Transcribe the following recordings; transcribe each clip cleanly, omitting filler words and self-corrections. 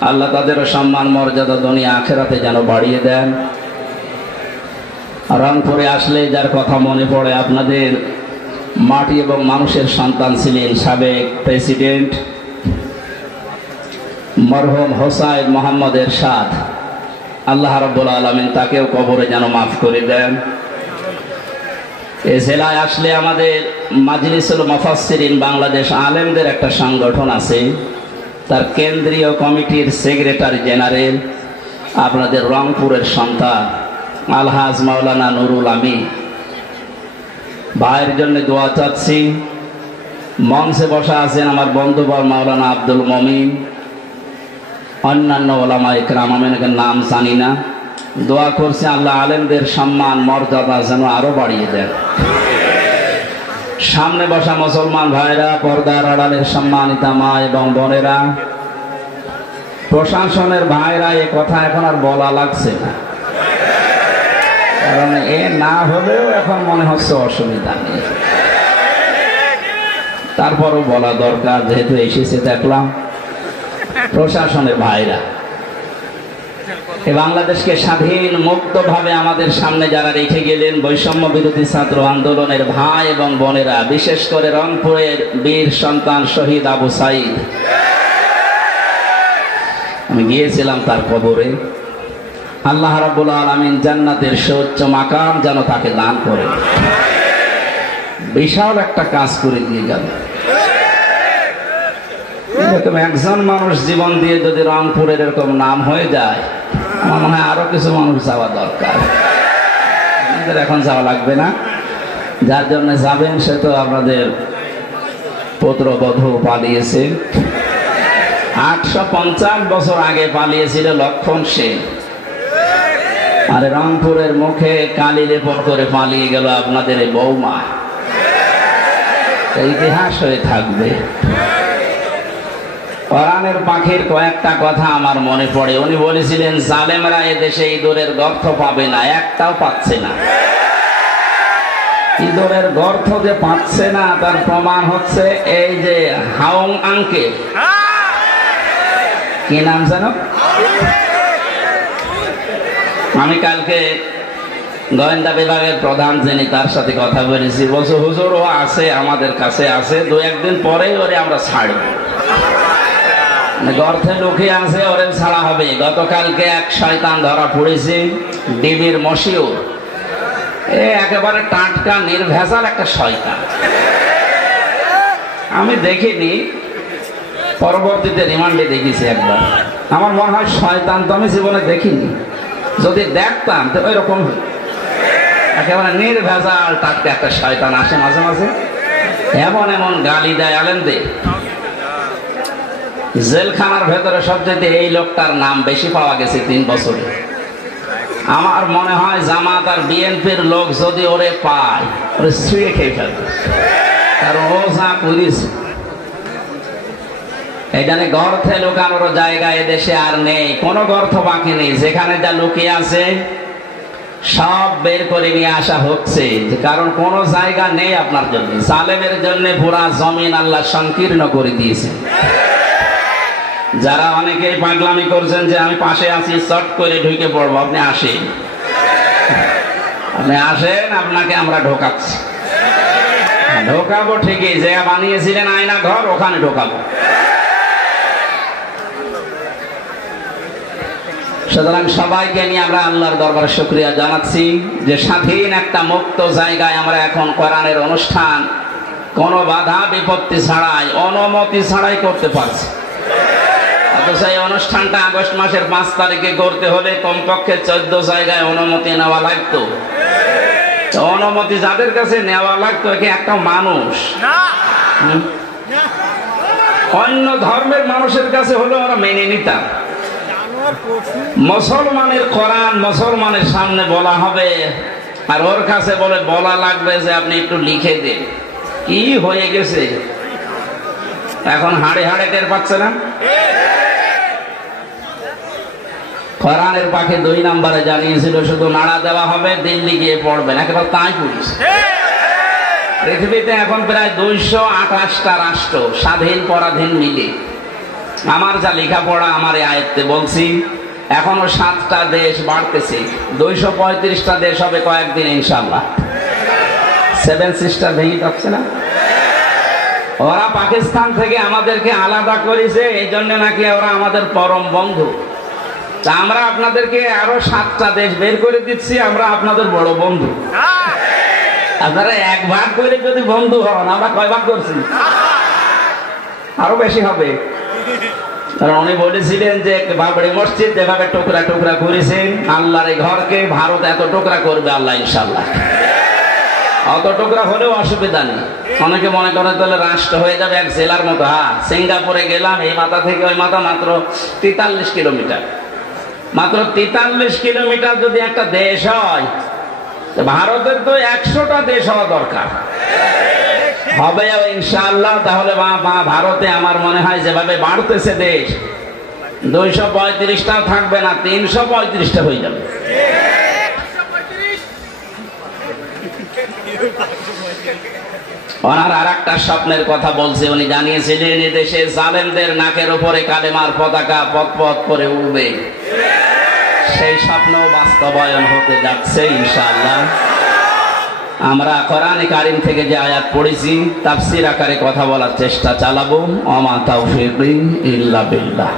আল্লাহ তাদের সম্মান মর্যাদা দুনিয়া আখেরাতে যেন বাড়িয়ে দেন। রংপুরে আসলে যার কথা মনে পড়ে, আপনাদের মাটি এবং মানুষের সন্তান ছিলেন সাবেক প্রেসিডেন্ট মরহুম হোসাইন মোহাম্মদ এরশাদ। আল্লাহ রাব্বুল আলামিন তাকেও কবরে যেন মাফ করে দেন। এই জেলায় আসলে আমাদের মাজলিসুল মুফাসসিরিন বাংলাদেশ আলেমদের একটা সংগঠন আছে, তার কেন্দ্রীয় কমিটির সেক্রেটারি জেনারেল আপনাদের রংপুরের সন্তান আলহাজ মাওলানা নুরুল আমিন ভাইয়ের জন্য দোয়া চাচ্ছি। মঞ্চে বসা আছেন আমার বন্ধুবর মাওলানা আব্দুল মমিন, অন্যান্য ওলামা ইকরাম, আমি নাম জানি না। দোয়া করছি আল্লাহ আলেমদের সম্মান মর্যাদা যেন আরো বাড়িয়ে দেন। সামনে বসা মুসলমান ভাইরা, পর্দার আড়ালের সম্মানিতা মা এবং বোনেরা, প্রশাসনের ভাইরা, এ কথা এখন আর বলা লাগছে না, কারণ এ না হলেও এখন মনে হচ্ছে অসুবিধা নেই, তারপরও বলা দরকার যেহেতু এসেছে। দেখলাম প্রশাসনের ভাইরা, এ বাংলাদেশকে স্বাধীন মুক্তভাবে আমাদের সামনে যারা রেখে গেলেন, বৈষম্য বিরোধী ছাত্র আন্দোলনের ভাই এবং বোনেরা, বিশেষ করে রংপুরের বীর সন্তান শহীদ আবু সাইদ, আমি গিয়েছিলাম তার কবরে। আল্লাহ রাব্বুল আলামিন জান্নাতের সর্বোচ্চ মাকাম যেন তাকে দান করেন। বিশাল একটা কাজ করে দিয়ে গেল। এরকম একজন মানুষ জীবন দিয়ে যদি রংপুরের এরকম নাম হয়ে যায়, আমার মনে হয় আরো কিছু মানুষ যাওয়া দরকার। আমাদের এখন যাওয়া লাগবে না, যার জন্য যাবেন সে তো আপনাদের পুত্রবধূ পালিয়েছে। 850 বছর আগে পালিয়েছিল লক্ষণ সেন, আর রংপুরের মুখে কালি লেপন করে পালিয়ে গেল আপনাদের এই বৌমা। ইতিহাস হয়ে থাকবে। কোরআনের পাখির কয়েকটা কথা আমার মনে পড়ে। উনি বলেছিলেন, জালেমরা এ দেশে ইঁদুরের গর্ত পাবে না, একটাও পাচ্ছে না। ইঁদুরের গর্ত যে পাচ্ছে না তার প্রমাণ হচ্ছে এই যে হাউং আঙ্কেল, কি নাম জানো? আমি কালকে গোয়েন্দা বিভাগের প্রধান যিনি, তার সাথে কথা বলেছি। বলছে হুজুর ও আছে, আমাদের কাছে আছে, 2-1 দিন পরেই ওরে আমরা ছাড়ব। গর্তে লুকিয়ে আছে, ওরে ছাড়া হবে। গতকালকে এক শয়তান ধরা পড়েছে, ডিবির মশিউর। একেবারে টাটকা নির্ভেজাল একটা শয়তান। আমি দেখিনি, পরবর্তীতে রিমান্ডে দেখেছি একবার। আমার মনে হয় শয়তান তো আমি জীবনে দেখিনি, যদি দেখতাম তো ওই রকম একেবারে নির্ভেজাল টাটকা একটা শয়তান আসে মাঝে মাঝে, এমন এমন গালি দেয় আলেমদের। জেলখানার ভেতরে সবচেয়ে এই লোকটার নাম বেশি পাওয়া গেছে 3 বছরে। আমার মনে হয় জামাত আর বিএনপির লোক যদি ওরে পায়, ওরে শুয়ে খেয়ে ফেলবে, কারণ ও যা করিস। এখানে গর্তে লুকানোর জায়গা এদেশে আর নেই, কোনো গর্ত বাকি নেই। যেখানে যা লুকিয়ে আছে সব বের করে নিয়ে আসা হচ্ছে, কারণ কোনো জায়গা নেই আপনার জন্য। জালেমের জন্য পুরা জমিন আল্লাহ সংকীর্ণ করে দিয়েছে। যারা অনেকেই পাগলামি করছেন যে আমি পাশে আছি, চট করে ঢুকে পড়বো, আপনি আসেন, আপনাকে আমরা ঢোকাচ্ছি। ঢোকাবো ঠিকই, যে বানিয়েছিলেন আয়না ঘর, ওখানে ঢোকাবো। সুতরাং সবাইকে নিয়ে আমরা আল্লাহর দরবারে শুকরিয়া জানাচ্ছি যে স্বাধীন একটা মুক্ত জায়গায় আমরা এখন কোরআনের অনুষ্ঠান কোনো বাধা বিপত্তি ছাড়াই, অনুমতি ছাড়াই করতে পারছি। অথচ এই অনুষ্ঠানটা আগস্ট মাসের 5 তারিখে করতে হলে কমপক্ষে 14 জায়গায় অনুমতি নেওয়া লাগতো। অনুমতি যাদের কাছে নেওয়া লাগতো, একে একটা মানুষ অন্য ধর্মের মানুষের কাছে হলে ওরা মেনে নিতাম। মুসলমানের কোরআন মুসলমানের সামনে বলা হবে, আর ওর কাছে বলা লাগবে যে আপনি একটু লিখে দিন। কি হয়ে গেছে এখন, হাড়ে হাড়ে টের পাচ্ছে না। কোরআনের পাখি 2 নম্বরে জানিয়েছিল শুধু নাড়া দেওয়া হবে, দিল্লি গিয়ে পড়বেন। একেবারে তাই করিস। পৃথিবীতে এখন প্রায় 228টা রাষ্ট্র, স্বাধীন পরাধীন মিলে। আমার যা লেখাপড়া আমার এই আয়ত্তে বলছি, এখনো 7টা দেশ বাড়তেছে, 235টা দেশ হবে কয়েকদিন ইনশাআল্লাহ। 7 সিস্টার ভেঙে যাচ্ছে না? ওরা পাকিস্তান থেকে আমাদেরকে আলাদা করেছে, এই জন্য নাকি ওরা আমাদের পরম বন্ধু। তা আমরা আপনাদেরকে আরো 7টা দেশ বের করে দিচ্ছি, আমরা আপনাদের বড় বন্ধু। আপনারা 1 ভাগ করে যদি বন্ধু হন, আমরা কয় ভাগ করছি? আরো বেশি হবে। কারণ উনি বলেছিলেন যে বাবরি মসজিদ যেভাবে টুকরা টুকরা করেছেন, আল্লাহর এই ঘরকে ভারত এত টুকরা করবে আল্লাহ ইনশাআল্লাহ। অত টুকরা হলেও অসুবিধা নেই। অনেকে মনে করে তাহলে রাষ্ট্র হয়ে যাবে এক জেলার মতো। হ্যাঁ, সিঙ্গাপুরে গেলাম, এই মাথা থেকে ওই মাথা মাত্র 43 কিলোমিটার। মাত্র 43 কিলোমিটার যদি একটা দেশ হয়, ভারতের তো 100টা দেশ হওয়া দরকার। হবে ইনশাআল্লাহ। তাহলে ভারতে আমার মনে হয় যেভাবে বাড়তেছে দেশ, 235টা থাকবে না, 335টা হয়ে যাবে। ওনার আর একটা স্বপ্নের কথা বলছে, উনি জানিয়েছিলেন এ দেশে জালেমদের নাকের উপরে কালেমার পতাকা পথ পথ করে উঠবে। সেই স্বপ্ন বাস্তবায়ন হতে যাচ্ছে ইনশাআল্লাহ। আমরা কোরআনে কারীম থেকে যে আয়াত পড়েছি, তাফসীর আকারে কথা বলার চেষ্টা চালাবো। ওমা তাওফীকি ইল্লা বিল্লাহ।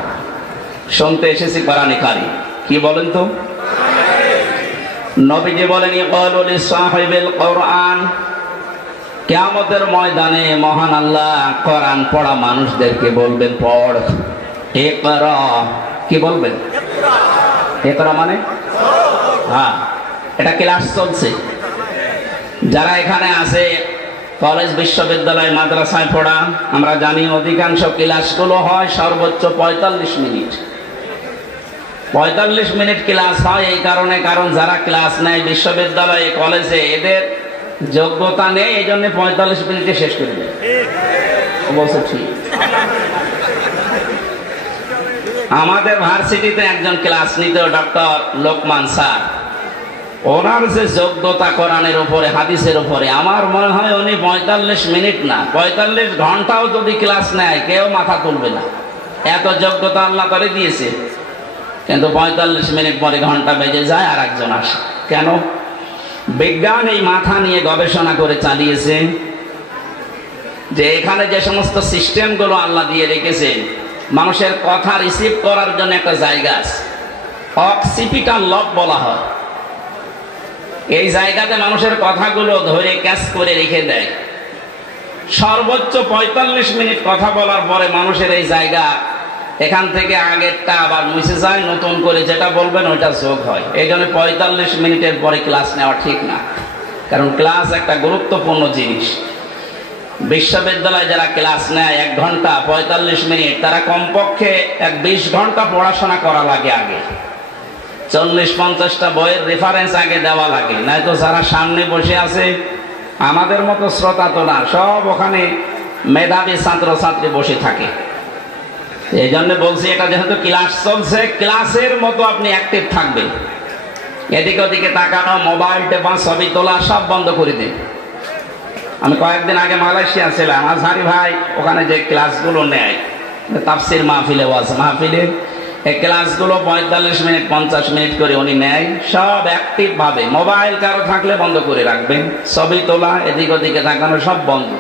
শুনতে এসেছি কোরআনে কারীম কি বলেন তো? নবীজি বলেন, ইয়াকুলু লিসাহিবিল কোরআন, কিয়ামতের ময়দানে মহান আল্লাহ কোরআন পড়া মানুষদেরকে বলবেন, পড়। ইকরা, কি বলবেন? ইকরা মানে? হ্যাঁ, এটা ক্লাস চলছে। যারা এখানে আছে কলেজ, বিশ্ববিদ্যালয়, মাদ্রাসায় পড়া, আমরা জানি অধিকাংশ ক্লাসগুলো হয় সর্বোচ্চ 45 মিনিট। 45 মিনিট ক্লাস হয় এই কারণে, কারণ যারা ক্লাস নেয় বিশ্ববিদ্যালয়ে, কলেজে, এদের যোগ্যতা নেই, এই জন্য 45 মিনিটে শেষ করে দেয়। অবশ্য ঠিক। আমাদের ভার্সিটিতে একজন ক্লাস নিত, ডক্টর লোকমান স্যার। ওনার যে যোগ্যতা কোরআনের উপরে, হাদিসের উপরে, আমার মনে হয় উনি 45 মিনিট না, 45 ঘন্টাও যদি ক্লাস নেয় কেউ মাথা তুলবে না। এত যোগ্যতা আল্লাহ করে দিয়েছে। কিন্তু 45 মিনিট পরে ঘন্টা বেজে যায়, আর একজন আসে। কেন? বিজ্ঞান এই মাথা নিয়ে গবেষণা করে চালিয়েছে যে এখানে যে সমস্ত সিস্টেমগুলো আল্লাহ দিয়ে রেখেছেন, মানুষের কথা রিসিভ করার জন্য একটা জায়গা আছে, অক্সিপিটাল লব বলা হয়। এই জায়গাতে মানুষের কথাগুলো ধরে ক্যাচ করে রেখে দেয়। সর্বোচ্চ 45 মিনিট কথা বলার পরে মানুষের এই জায়গা এখান থেকে আগেরটা আবার মুছে যায়, নতুন করে যেটা বলবেন ওইটা যোগ হয়। এই জন্য 45 মিনিটের পরে ক্লাস নেওয়া ঠিক না, কারণ ক্লাস একটা গুরুত্বপূর্ণ জিনিস। বিশ্ববিদ্যালয়ে যারা ক্লাস নেয় 1 ঘন্টা 45 মিনিট, তারা কমপক্ষে 20 ঘন্টা পড়াশোনা করা লাগে। আগে 40-50টা বইয়ের রেফারেন্স আগে দেওয়া লাগে, নয়তো যারা সামনে বসে আছে আমাদের মতো শ্রোতা তো না, সব ওখানে মেধাবী ছাত্র ছাত্রী বসে থাকে। এই জন্য বলছি, এটা যেহেতু ক্লাস চলছে, ক্লাসের মতো আপনি অ্যাক্টিভ থাকবেন। এদিকে ওদিকে তাকানো, মোবাইল টেপা, ছবি তোলা সব বন্ধ করে দিন। আমি কয়েকদিন আগে মালয়েশিয়া ছিলাম, আজহারি ভাই ওখানে যে ক্লাসগুলো নেয়, তাফসির মাহফিলে, ওয়াজ মাহফিলে, এই ক্লাসগুলো 45 মিনিট 50 মিনিট করে উনি নেয়, সব অ্যাক্টিভ ভাবে। মোবাইল কারো থাকলে বন্ধ করে রাখবেন, ছবি তোলা, এদিক ওদিকে তাকানো সব বন্ধ।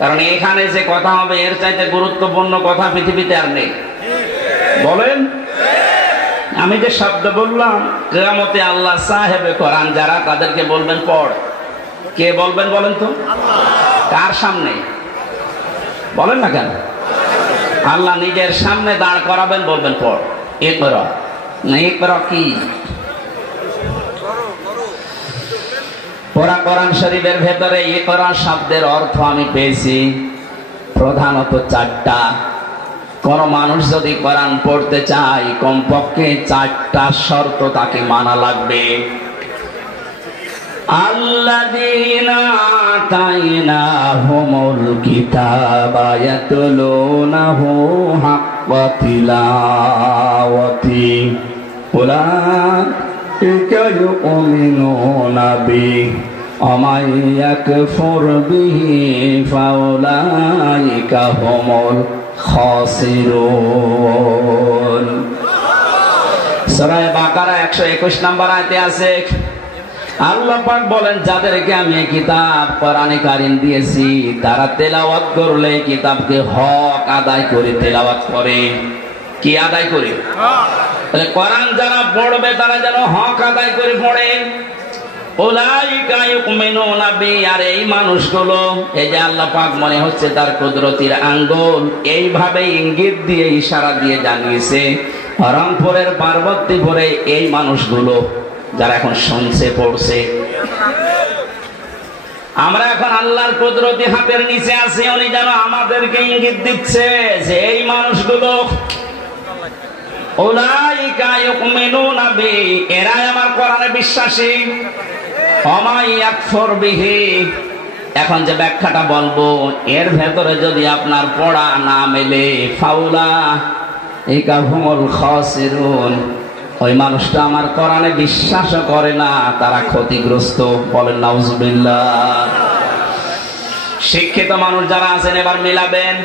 কারণ এখানে যে কথা হবে এর চাইতে গুরুত্বপূর্ণ কথা পৃথিবীতে আর নেই। বলেন, আমি যে শব্দ বললাম, কিয়ামতে আল্লাহ সাহেবে কোরআন যারা, তাদেরকে বলবেন পড়। কে বলবেন বলেন তো? কার সামনে বলেন না কেন? আল্লাহ নিজের সামনে দাঁড় করাবেন, বলবেন পড়। ইকরা, না ইকরা কি? পুরা কোরআন শরীফের ভেতরে ইকরা শব্দের অর্থ আমি পেয়েছি প্রধানত 4টা। কোন মানুষ যদি কোরআন পড়তে চায়, কমপক্ষে 4টা শর্ত তাকে মানা লাগবে। আল্লাযীনা আতাইনাহুমুল কিতাবা ইয়াতলুনাহু হাক্কা তিলাওয়াতি উলাইকা ইউমিনুনা বিহি ওয়া মান ইয়াকফুর বিহি ফাউলাইকা হুমুল খাসিরুন। সূরা বাকারা 121 নম্বর আয়াতে আছে, আল্লাহ পাক বলেন, যাদেরকে আমি কিতাব কোরআনে কারীম দিয়েছি তারা তেলাওয়াত করলে কিতাবকে হক আদায় করে তেলাওয়াত করে। কি আদায় করে? তাহলে কোরআন যারা পড়বে তারা যেন হক আদায় করে পড়ে। উলাইকা ইউমিনুনা বি, আর এই মানুষগুলো, এই যে আল্লাহ পাক মনে হচ্ছে তার কুদরতির আঙ্গুল এইভাবে ইঙ্গিত দিয়ে ইশারা দিয়ে জানিয়েছে রংপুরের পার্বতীপুরে এই মানুষগুলো যারা এখন শুনছে পড়ছে, আমরা এখন আল্লাহর কুদরতি হাতের নিচে আছি, উনি যেন আমাদেরকে ইঙ্গিত দিচ্ছে যে এই মানুষগুলো উলাইকা ইউমিনুনা বি, এরা আমার কোরআনে বিশ্বাসী। ওমা ইয়াকফুর বিহি, এখন যে ব্যাখ্যাটা বলবো এর ভেতরে যদি আপনার পড়া না মেলে, ফাউলাইকা হুমুল খাসিরুন, ওই মানুষটা আমার কোরআনে বিশ্বাসও করে না, তারা ক্ষতিগ্রস্ত। বলেন নাউজুবিল্লাহ। শিক্ষিত মানুষ যারা আছেন এবার মিলাবেন,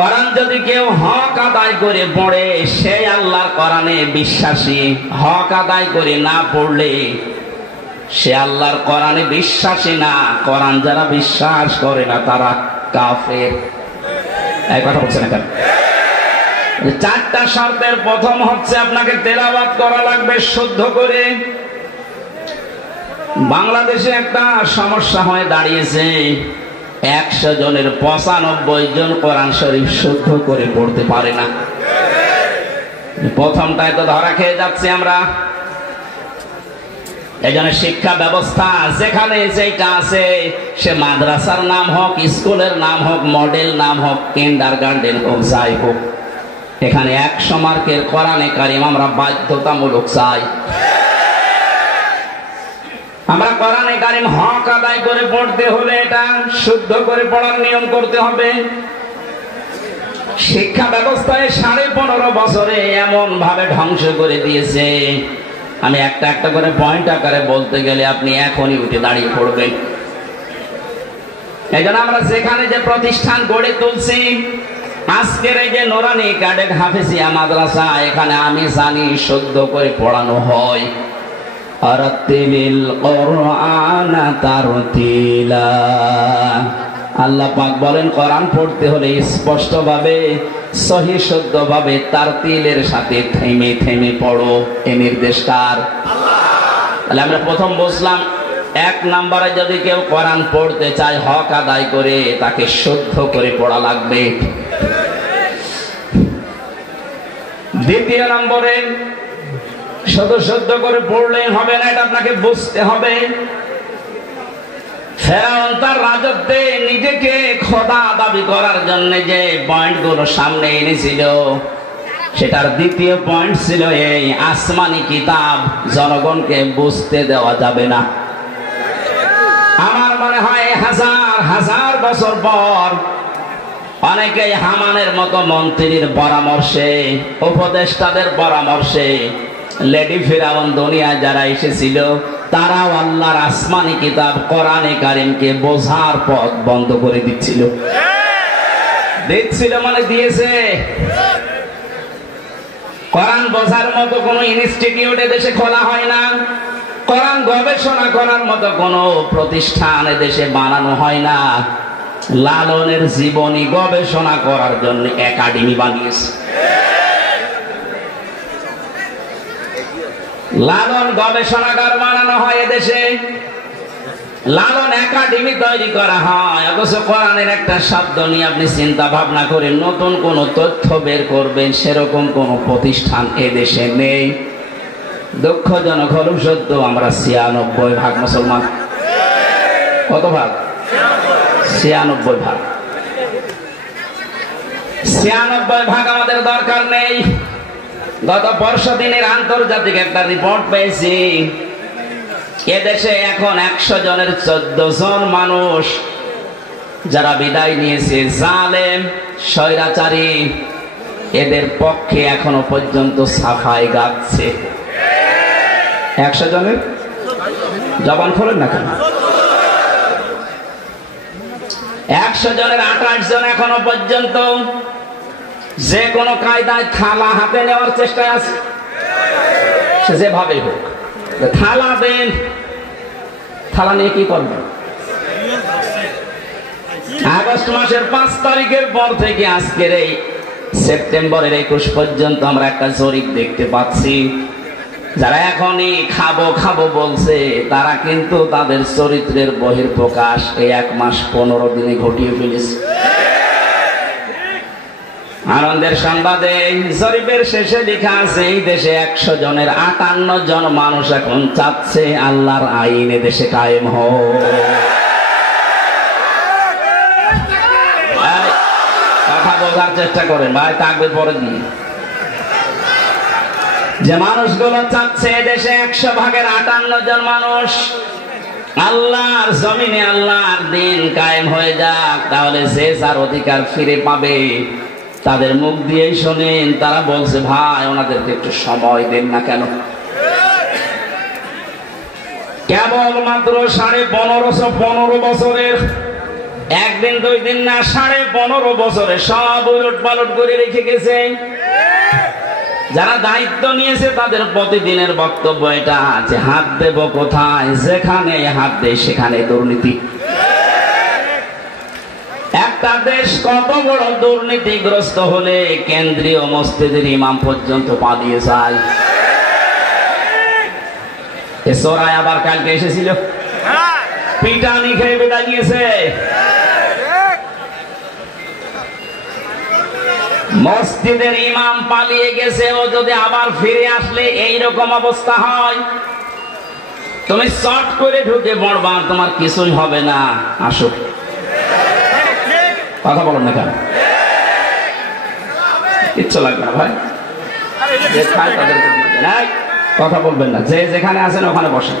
কোরআন যদি কেউ হক আদায় করে পড়ে সে আল্লাহর কোরআনে বিশ্বাসী, হক আদায় করে না পড়লে সে আল্লাহর কোরআনে বিশ্বাসী না। কোরআন যারা বিশ্বাস করে না তারা কাফের। এই কথা বলছেন কেন? চারটা শর্তের প্রথম হচ্ছে আপনাকে তেলাওয়াত করা লাগবে শুদ্ধ করে। বাংলাদেশে একটা সমস্যা হয়ে দাঁড়িয়েছে, 100 জনের 95 জন কোরআন শরীফ শুদ্ধ করে পড়তে পারে না। প্রথমটায় তো ধরা খেয়ে যাচ্ছে আমরা। এই জন্য শিক্ষা ব্যবস্থা যেখানে যেটা আছে, সে মাদ্রাসার নাম হোক, স্কুলের নাম হোক, মডেল নাম হোক, কিন্ডারগার্টেন হোক, যাই হোক, এখানে 100 মার্কের কোরআনে কারীম আমরা বাধ্যতামূলক চাই। আমরা কোরআনে কারীম হক আদায় করে পড়তে হলে এটা শুদ্ধ করে পড়ার নিয়ম করতে হবে। শিক্ষা ব্যবস্থায় 15.5 বছরে এমন ভাবে ধ্বংস করে দিয়েছে, আমি একটা একটা করে পয়েন্ট আকারে বলতে গেলে আপনি এখনই উঠে দাঁড়িয়ে পড়বেন। এই জন্য আমরা যেখানে যে প্রতিষ্ঠান গড়ে তুলছি, আজকের এই যে নুরানি ক্যাডেট হাফেজিয়া মাদ্রাসা, এখানে আমি জানি শুদ্ধ করে পড়ানো হয়। আরাতিলিল কুরআন তারতিলা, আল্লাহ পাক বলেন কোরআন পড়তে হলে স্পষ্ট ভাবে, সহি শুদ্ধ ভাবে, তারতিলের সাথে থেমে থেমে পড়ো। এই নির্দেশ কার? তাহলে আমরা প্রথম বুঝলাম, 1 নম্বরে যদি কেউ কোরআন পড়তে চায় হক আদায় করে, তাকে শুদ্ধ করে পড়া লাগবে। দ্বিতীয় নম্বরে শুধু শুদ্ধ করে পড়লে হবে না, এটা আপনাকে বুঝতে হবে। ফেরাউন তার রাজত্বে নিজেকে খোদা দাবি করার জন্য যে পয়েন্টগুলো সামনে এনেছিল, সেটার দ্বিতীয় পয়েন্ট ছিল এই, আসমানি কিতাব জনগণকে বুঝতে দেওয়া যাবে না। আমার মনে হয় 1000 বছর পর অনেকেই হামানের মতো মন্ত্রীর পরামর্শে, উপদেষ্টাদের পরামর্শে, লেডি ফিরাউন দুনিয়া যারা এসেছিল, তারাও আল্লাহর আসমানি কিতাব কোরআনে কারীমকে বোঝার পথ বন্ধ করে দিচ্ছিল। মানে দিয়েছে। কোরআন বোঝার মতো কোন ইনস্টিটিউট দেশে খোলা হয় না, কোরআন গবেষণা করার মতো কোন প্রতিষ্ঠান দেশে বানানো হয় না। লালনের জীবনী গবেষণা করার জন্য একাডেমি বানিয়েছে। লালন গবেষণাগার বানানো হয় এদেশে, লালন একাডেমি তৈরি করা হয়, অথচ কোরআনের একটা শব্দ নিয়ে আপনি চিন্তা ভাবনা করে নতুন কোন তথ্য বের করবেন সেরকম কোন প্রতিষ্ঠান এদেশে নেই। দুঃখজনক হলেও সত্য, আমরা 96% মুসলমান। কত ভাগ? 96%। 96% আমাদের দরকার নেই। গত 5 দিনের আন্তর্জাতিক একটা রিপোর্ট পেয়েছি, এদেশে এখন 100 জনের 14 জন মানুষ যারা বিদায় নিয়েছে, জালেম স্বৈরাচারী, এদের পক্ষে এখনো পর্যন্ত সাফাই গাচ্ছে। 100 জনের জবান খোলেন না কেন? 100 জনের 28 জন এখনো পর্যন্ত যে কোনো কায়দায় থালা হাতে নেওয়ার চেষ্টায় আছে। সে যেভাবে হোক থালা দেন, থালা নিয়ে কি করবেন? আগস্ট মাসের 5 তারিখের পর থেকে আজকের এই সেপ্টেম্বরের 21 পর্যন্ত আমরা একটা জরিপ দেখতে পাচ্ছি, যারা এখনই খাবো খাবো বলছে তারা কিন্তু তাদের চরিত্রের বহিঃপ্রকাশ এই 1 মাস 15 দিনে ঘটিয়ে ফেলেছে। আনন্দের সংবাদে জরিপের শেষে লেখা আছে এই দেশে 100 জনের 58 জন মানুষ এখন চাচ্ছে আল্লাহর আইন দেশে কায়েম হোক। কথা বোঝার চেষ্টা করেন ভাই, তাকবীর পরে দিয়ে যে মানুষগুলো চাচ্ছে দেশে 100 ভাগের 58 জন মানুষ আল্লাহর জমিনে আল্লাহর দিন কায়েম হয়ে যাক, তাহলে যে যার অধিকার ফিরে পাবে। তাদের মুখ দিয়েই শোনেন, তারা বলছে ভাই ওনাদেরকে একটু সময় দেন না কেন? কেবল মাত্র 1550 বছরের, একদিন 2 দিন না, 15.5 বছরে সব উলট পালট করে রেখে গেছে। যারা দায়িত্ব নিয়েছে তাদের প্রতিদিনের বক্তব্য এটা যে হাত দেব কোথায়, যেখানে হাত দেয় সেখানে দুর্নীতি। একটা দেশ কত বড় দুর্নীতিগ্রস্ত হলে কেন্দ্রীয় মসজিদের ইমাম পর্যন্ত পা দিয়ে যায়। এসরায় আবার কালকে এসেছিল, পিটানি খেয়ে বিদায় নিয়েছে। মসজিদের ইমাম পালিয়ে গেছে, ও যদি আবার ফিরে আসলে এইরকম অবস্থা হয়, তুমি শর্ট করে ঢুকে পড়বা, তোমার কিছুই হবে না। আসো, কথা বলেন না কেন? কিচ্ছু লাগবে না ভাই, যে খায় তাদেরকে দিবেন, কথা বলবেন না। যে যেখানে আছেন ওখানে বসেন।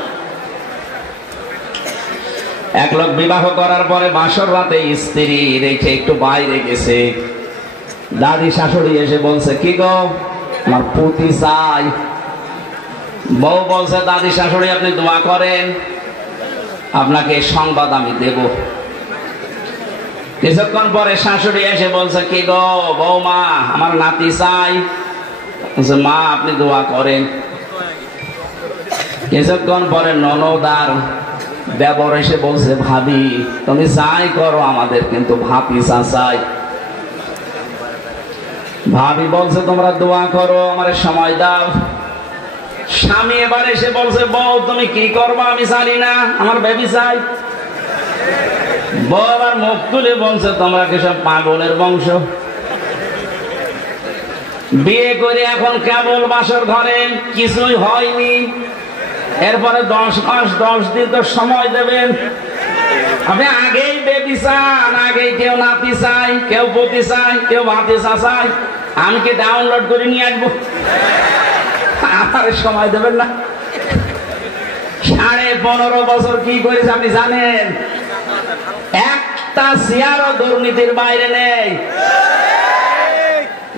এক লোক বিবাহ করার পরে বাসর রাতে স্ত্রী রেখে একটু বাইরে গেছে। দাদি শাশুড়ি এসে বলছে কি গো আমার পুতি চাই। বউ বলছে দাদি শাশুড়ি আপনি দোয়া করেন, আপনাকে সংবাদ আমি দেব। কিছুক্ষণ পরে শাশুড়ি এসে বলছে কি গো বৌমা আমার নাতি চাই। মা আপনি দোয়া করেন। কিছুক্ষণ পরে ননদ আর দেবর এসে বলছে ভাবি তুমি যাই করো আমাদের কিন্তু ভাতিজা চাই। ভাবি বলছে তোমরা দোয়া করো আমার সময় দাও। স্বামী এবার এসে বলছে বউ তুমি কি করবা আমি জানি না, আমার বেবি চাই। বউ আবার মুখ তুলে বলছে তোমরা কি সব পাগলের বংশ? বিয়ে করে এখন কেবল বাসর ঘরে, কিছুই হয়নি। এরপরে 10 মাস 10 দিন তো সময় দেবেন। আপনি আগেই বেবি চান, আগেই কেউ নাতি চাই, কেউ পতি চাই, কেউ ভাতিজা চাই। আমি কি ডাউনলোড করে নিয়ে আসবো? আমার সময় দেবেন না। 15.5 বছর কি করেছে আপনি জানেন? একটা চেয়ারও দুর্নীতির বাইরে নেই।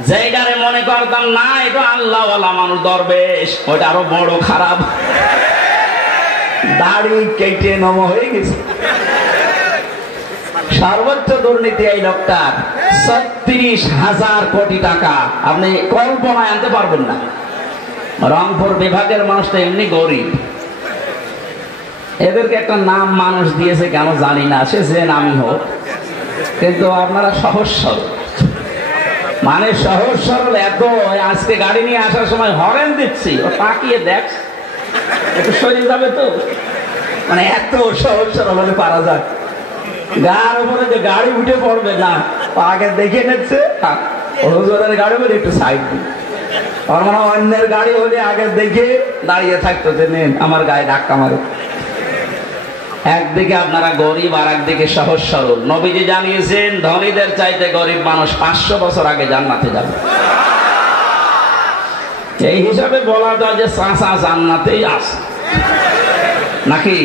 যেটারে মনে করতাম না এটা আল্লাহওয়ালা মানুষ দরবেশ, ওটা আরো বড় খারাপ। দাড়ি কেটে নম হয়ে গেছে। সর্বোচ্চ দুর্নীতি এই লোকটার 36,000 কোটি টাকা। আপনি কল্পনায় আনতে পারবেন না। রংপুর বিভাগের মানুষটা এমনি গরিব, এদেরকে একটা নাম মানুষ দিয়েছে কেন জানি না, সে যে নামই হোক, কিন্তু আপনারা সহজ সরল, মানে সহজ সরল এত। আজকে গাড়ি নিয়ে আসার সময় হরেন দিচ্ছি, ও তাকিয়ে দেখ একটু শরীর যাবে তো, মানে এত সহজ সরল হলে পারা যায়। গার উপরে যে গাড়ি উঠে পড়বে না, আগে দেখে নিচ্ছে ওজনের গাড়ি বলে একটু সাইড দিই। আমার মনে হয় অন্যের গাড়ি হলে আগে দেখে দাঁড়িয়ে থাকতো যে নেন আমার গায়ে ধাক্কা মারে। একদিকে আপনারা গরিব আর একদিকে সহজ সরল। নবীজি জানিয়েছেন ধনীদের চাইতে গরিব মানুষ 500 বছর আগে জান্নাতে যাবে। এই হিসাবে বলা যায় যে চাচা জান্নাতেই আছে নাকি?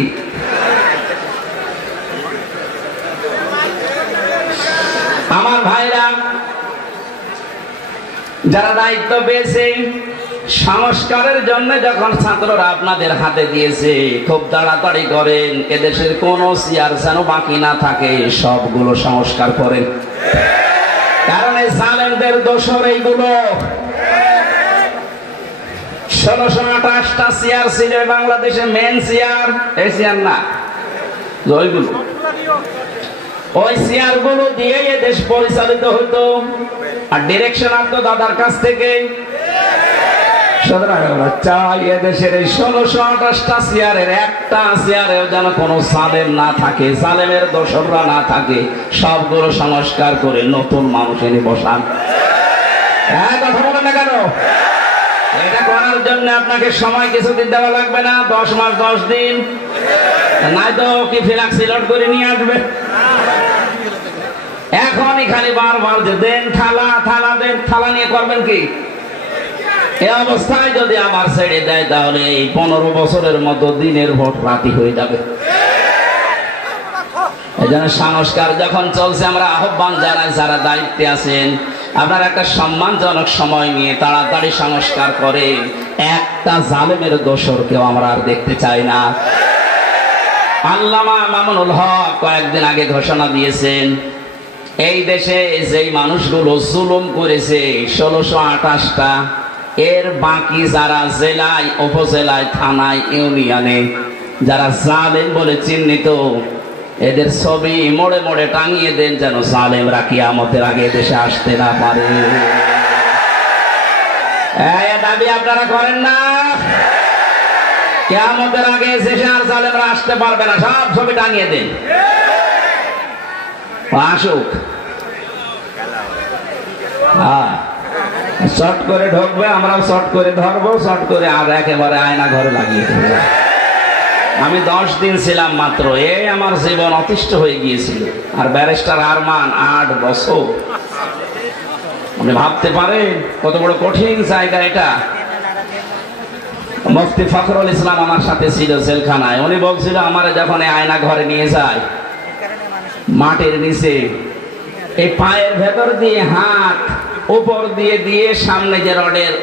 আমার ভাইরা যারা দায়িত্ব পেয়েছে সংস্কারের জন্য যখন ছাত্ররা আপনাদের হাতে দিয়েছে, খুব তাড়াতাড়ি করেন, এদেশের কোন চেয়ার যেন বাকি না থাকে, সবগুলো সংস্কার করেন। কারণ এই জালেমদের দোষর এইগুলো। 1628টা চেয়ার ছিল বাংলাদেশে, মেন চেয়ার, এই চেয়ার না, ওইগুলো, ওই চেয়ার গুলো দিয়ে দেশ পরিচালিত হতো, আর ডিরেকশন আসতো দাদার কাছ থেকে। চাই এদেশের এই 1628টা চেয়ারের একটা চেয়ারেও যেন কোনো জালেম না থাকে, জালেমের দোসররা না থাকে, সবগুলো সংস্কার করে নতুন মানুষ এনে বসান। কথা বলেন না কেন? এটা করার জন্য আপনাকে সময় কিছুদিন দেওয়া লাগবে না, 10 মাস 10 দিন, নাই তো কি ফিলাক্সিলট করে নিয়ে আসবে। এখনই খালি বারবার যে দেন থালা, থালা দেন, থালা নিয়ে করবেন কি? এই অবস্থায় যদি আবার ছেড়ে দেয়, তাহলে এই 15 বছরের মতো দিনের ভোট রাতি হয়ে যাবে। এই জন্য সংস্কার যখন চলছে, আমরা আহ্বান জানাই যারা দায়িত্বে আছেন, আপনারা একটা সম্মানজনক সময় নিয়ে তাড়াতাড়ি সংস্কার করে, একটা জালেমের দোসরকেও আমরা আর দেখতে চাই না। আল্লামা মামুনুল হক কয়েকদিন আগে ঘোষণা দিয়েছেন, এই দেশে যেই মানুষগুলো জুলুম করেছে 1628টা, এর বাকি যারা জেলায়, উপজেলায়, থানায়, ইউনিয়নে যারা জালেম বলে চিহ্নিত, এদের ছবি মোড়ে মোড়ে টাঙিয়ে দেন, যেন জালেমরা কিয়ামতের আগে দেশে আসতে না পারে। এই দাবি আপনারা করেন না? কিয়ামতের আগে দেশে আর জালেমরা আসতে পারবে না, সব ছবি টাঙিয়ে দেন, আসুক। শর্ট করে ঢুকবে, আমরাও শর্ট করে ধরবো, শর্ট করে আর একেবারে আয়না ঘরে লাগিয়ে দেবো। আমি 10 দিন ছিলাম মাত্র, এই আমার জীবন অতিষ্ঠ হয়ে গিয়েছিল। আর ব্যারিস্টার আরমান 8 বছর। আপনি ভাবতে পারেন কত বড় কঠিন জায়গা এটা। মুফতি ফখরুল ইসলাম আমার সাথে ছিল জেলখানায়। উনি বলছিল, আমার যখন আয়না ঘরে নিয়ে যায়, মাটির নিচে এই পায়ের ভেতর দিয়ে হাত উপর দিয়ে দিয়ে সামনে যে রডের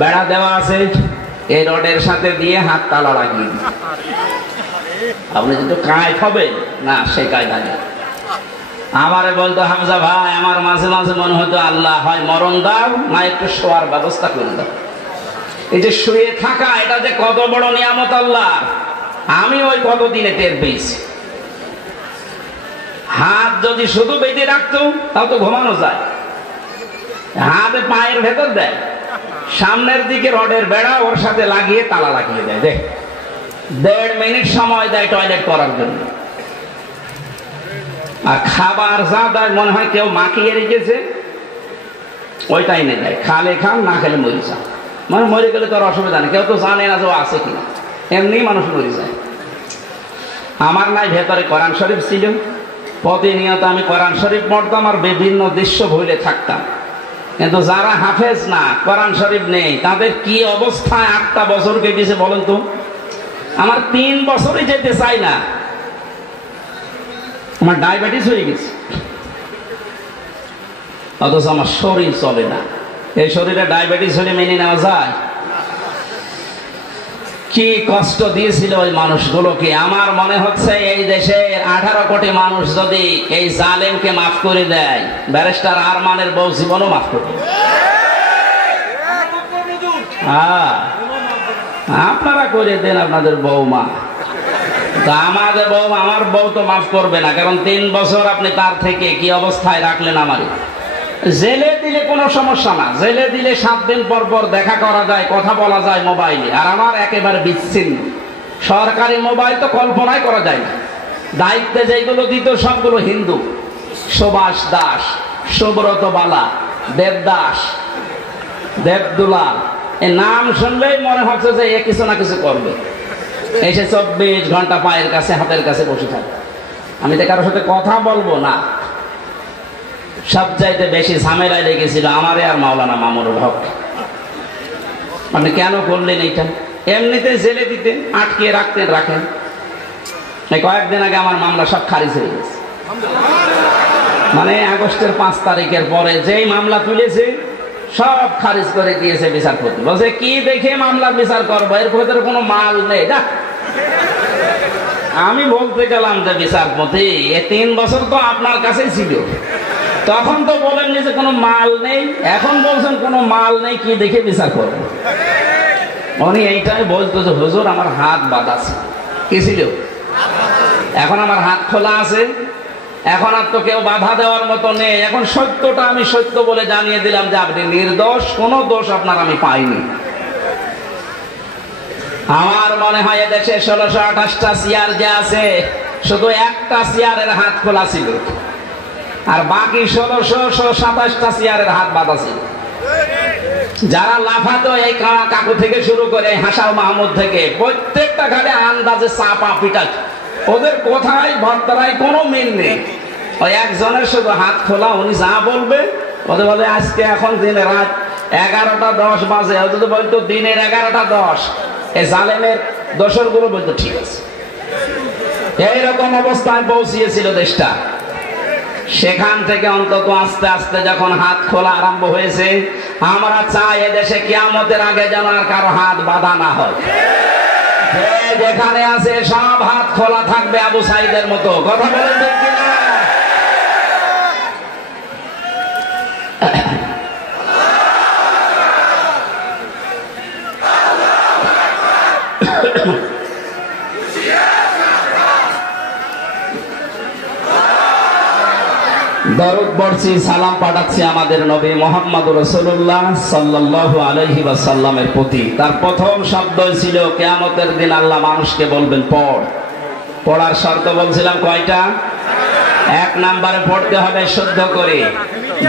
বেড়া দেওয়া আছে, এই রডের সাথে দিয়ে হাত তালা লাগিয়ে দিই। আপনি কিন্তু কায়দ হবে না, সেই কায়দা নেই। আমারে বলতো, হামজা ভাই, আমার মাঝে মাঝে মনে হতো, আল্লাহ হয় মরণ দাও, না একটু শোয়ার ব্যবস্থা করে দাও। এই যে শুয়ে থাকা, এটা যে কত বড় নিয়ামত আল্লাহ, আমি ওই কতদিনে টের পেয়েছি। হাত যদি শুধু বেঁধে রাখতো, তাও তো ঘুমানো যায়। হাতে পায়ের ভেতর দেয়, সামনের দিকে রডের বেড়া ওর সাথে লাগিয়ে তালা লাগিয়ে দেয়। দেখ, 1.5 মিনিট সময় দেয় টয়লেট করার জন্য। আর খাবার যা দেয়, মনে হয় কেউ মাখিয়ে রেখেছে, ওইটাই এনে দেয়। খালে খান, না খেলে মরি যান। মানে মরে গেলে তো আর অসুবিধা নেই, কেউ তো জানে না যে ও আছে কিনা, এমনি মানুষ মরে যায়। আমার নাই ভেতরে কোরআন শরীফ ছিল, প্রতিনিয়ত আমি কোরআন শরীফ পড়তাম আর বিভিন্ন দৃশ্য ভুলে থাকতাম। কিন্তু যারা হাফেজ না, কোরআন শরীফ নেই, তাদের কি অবস্থায় 8টা বছর কেটেছে বলেন তো? আমার 3 বছরই যেতে চাই না, আমার ডায়াবেটিস হয়ে গেছে, অথচ আমার শরীর চলে না। এই শরীরে ডায়াবেটিস হলে মেনে নেওয়া যায়? কি কষ্ট দিয়েছিল ওই মানুষগুলোকে। আমার মনে হচ্ছে এই দেশের 18 কোটি মানুষ যদি এই জালেমকে মাফ করে দেয়, ব্যারিস্টার আরমানের বউ জীবনও মাফ করে। আপনারা করে দেন আপনাদের বউমা, আমাদের বউ, আমার বউ তো মাফ করবে না। কারণ 3 বছর আপনি তার থেকে কি অবস্থায় রাখলেন আমারে। জেলে দিলে কোনো সমস্যা না, জেলে দিলে 7 দিন পর পর দেখা করা যায়, কথা বলা যায় মোবাইলে। আর আমার একেবারে বিচ্ছিন্ন, সরকারি মোবাইল তো কল্পনাই করা যায় না। দায়িত্বে যেগুলো দিত সবগুলো হিন্দু, সুভাষ দাস, সুব্রত বালা, দেবদাস, দেবদুলাল, এই নাম শুনলেই মনে হচ্ছে যে এ কিছু না কিছু করবে। এসে 24 ঘন্টা পায়ের কাছে, হাতের কাছে বসে থাকে। আমি তো কারোর সাথে কথা বলবো না। সবচাইতে বেশি ঝামেলায় লেগেছিল আমারে আর মাওলানা মামুনুল হক। আপনি কেন করলেন এইটা? এমনিতে জেলে দিতেন, আটকে রাখতেন, রাখেন। কয়েকদিন আগে আমার মামলা সব খারিজ হয়ে গেছে। মানে আগস্টের 5 তারিখের পরে যেই মামলা তুলেছে সব খারিজ করে দিয়েছে বিচারপতি। বলছে কি দেখে মামলা বিচার করবো, এর ভেতরে কোনো মাল নেই। যা, আমি বলতে গেলাম যে বিচারপতি 3 বছর তো আপনার কাছেই ছিল, তখন তো বলেন যে কোনো মাল নেই, এখন বলছেন কোনো মাল নেই, কি দেখে বিচার করবো? উনি এইটাই বলতো যে হুজুর আমার হাত বাঁধা আছে। কি ছিল? এখন আমার হাত খোলা আছে, এখন আর তো কেউ বাধা দেওয়ার মতো নেই। এখন সত্যটা আমি সত্য বলে জানিয়ে দিলাম যে আপনি নির্দোষ, কোনো দোষ আপনার আমি পাইনি। আমার মনে হয় এদেশে 1628টা চেয়ার যে আছে, শুধু একটা চেয়ারের হাত খোলা ছিল, আর বাকি 1627টা চেয়ারের হাত বাঁধা ছিল। যারা লাফাতো এই কাকু থেকে শুরু করে হাসাও মাহমুদ থেকে, প্রত্যেকটা ঘাটে আন্দাজে চাপা পিটা, ওদের কোথায় ভর্তারায় কোনো মিল নেই। ওই একজনের শুধু হাত খোলা, উনি যা বলবে ওদের বলে আজকে এখন দিনে রাত 11টা 10 বাজে, ওদের বলতো দিনের 11টা 10। এই জালেমের দোসর গুলো বলতো ঠিক আছে। এইরকম অবস্থায় পৌঁছিয়েছিল দেশটা। সেখান থেকে অন্তত আস্তে আস্তে যখন হাত খোলা আরম্ভ হয়েছে, আমরা চাই এদেশে কিয়ামতের আগে যেন আর কারো হাত বাঁধা না হয়। যেখানে আছে সব হাত খোলা থাকবে আবু সাইদের মতো। কথা বলেন ঠিক কিনা? দরুদ পড়ছি, সালাম পাঠাচ্ছি আমাদের নবী মুহাম্মদ রাসূলুল্লাহ সাল্লাল্লাহু আলাইহি ওয়াসাল্লামের প্রতি। তার প্রথম শব্দ ছিল কিয়ামতের দিন আল্লাহ মানুষকে বলবেন পড়। পড়ার শর্ত বলছিলাম কয়টা? 1 নম্বরে পড়তে হবে শুদ্ধ করে,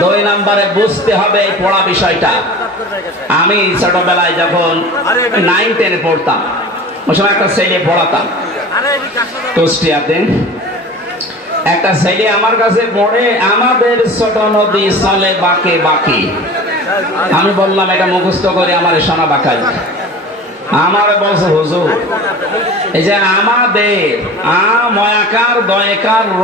2 নম্বরে বুঝতে হবে এই পড়া বিষয়টা। আমি ছোটবেলায় যখন 9-10 পড়তাম, ওই সময় একটা ছেলে পড়াতাম কুষ্টিয়াতে। একটা ছেলে আমার কাছে পড়ে, আমাদের ছোট নদী চলে বাঁকে বাঁকে। আমি বললাম এটা মুখস্থ করে আমার সোনা বাঁকাই। আমার বলছে হুজুর এই যে আমাদের ময়াকার দয়কার র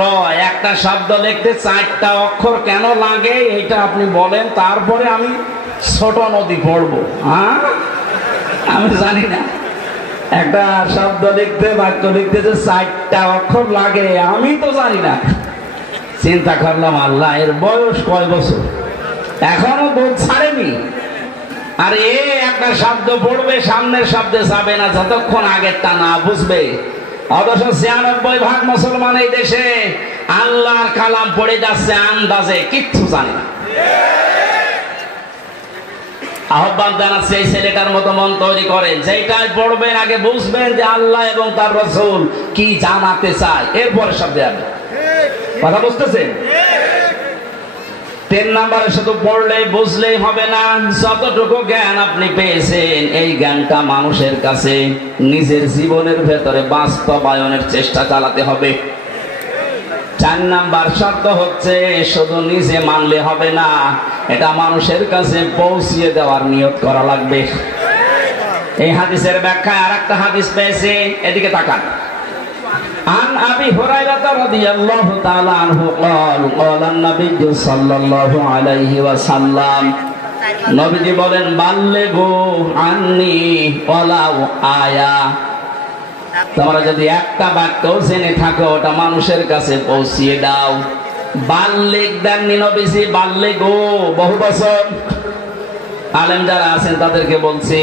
একটা শব্দ লিখতে 4টা অক্ষর কেন লাগে এটা আপনি বলেন, তারপরে আমি ছোট নদী পড়বো। আমি জানি না একটা শব্দ লিখতে, বাক্য লিখতে যে 4টা অক্ষর লাগে, আমি তো জানি না। চিন্তা করলাম আল্লাহ এর বয়স কয় বছর, এখনো বোধ ছাড়েনি। আর এ একটা শব্দ পড়বে, সামনের শব্দে যাবে না যতক্ষণ আগেরটা না বুঝবে। অথচ 96% মুসলমান এই দেশে আল্লাহর কালাম পড়ে যাচ্ছে আন্দাজে, কিচ্ছু জানে না। আহ্বান জানাচ্ছে এই ছেলেটার মতো মন তৈরি করেন, যেটাই পড়বেন আগে বুঝবেন যে আল্লাহ এবং তার রাসূল কি জানাতে চায়, এরপরে সব যাবে। কথা বুঝতেছেন? 3 নম্বরে শুধু পড়লেই বুঝলেই হবে না, যতটুকু জ্ঞান আপনি পেয়েছেন এই জ্ঞানটা মানুষের কাছে নিজের জীবনের ভেতরে বাস্তবায়নের চেষ্টা চালাতে হবে। 4 নাম্বার শর্ত হচ্ছে শুধু নিজে মানলে হবে না, এটা মানুষের কাছে পৌঁছিয়ে দেওয়ার নিয়ত করা লাগবে। এই হাদিসের ব্যাখ্যায় আরেকটা হাদিস পেয়েছি, এদিকে তাকান। عن أبي هريرة رضي الله تعالى عنه قال قال النبي صلى الله عليه وسلم নবীজি বলেন বাল্লিগু আন্নি ওয়ালাউ আয়া। তোমরা যদি একটা বাক্য জেনে থাকো ওটা মানুষের কাছে পৌঁছিয়ে দাও। বাল্লিগ দেননি নবীজি, বাল্লিগু বহু বছর আলেম যারা আছেন তাদেরকে বলছি,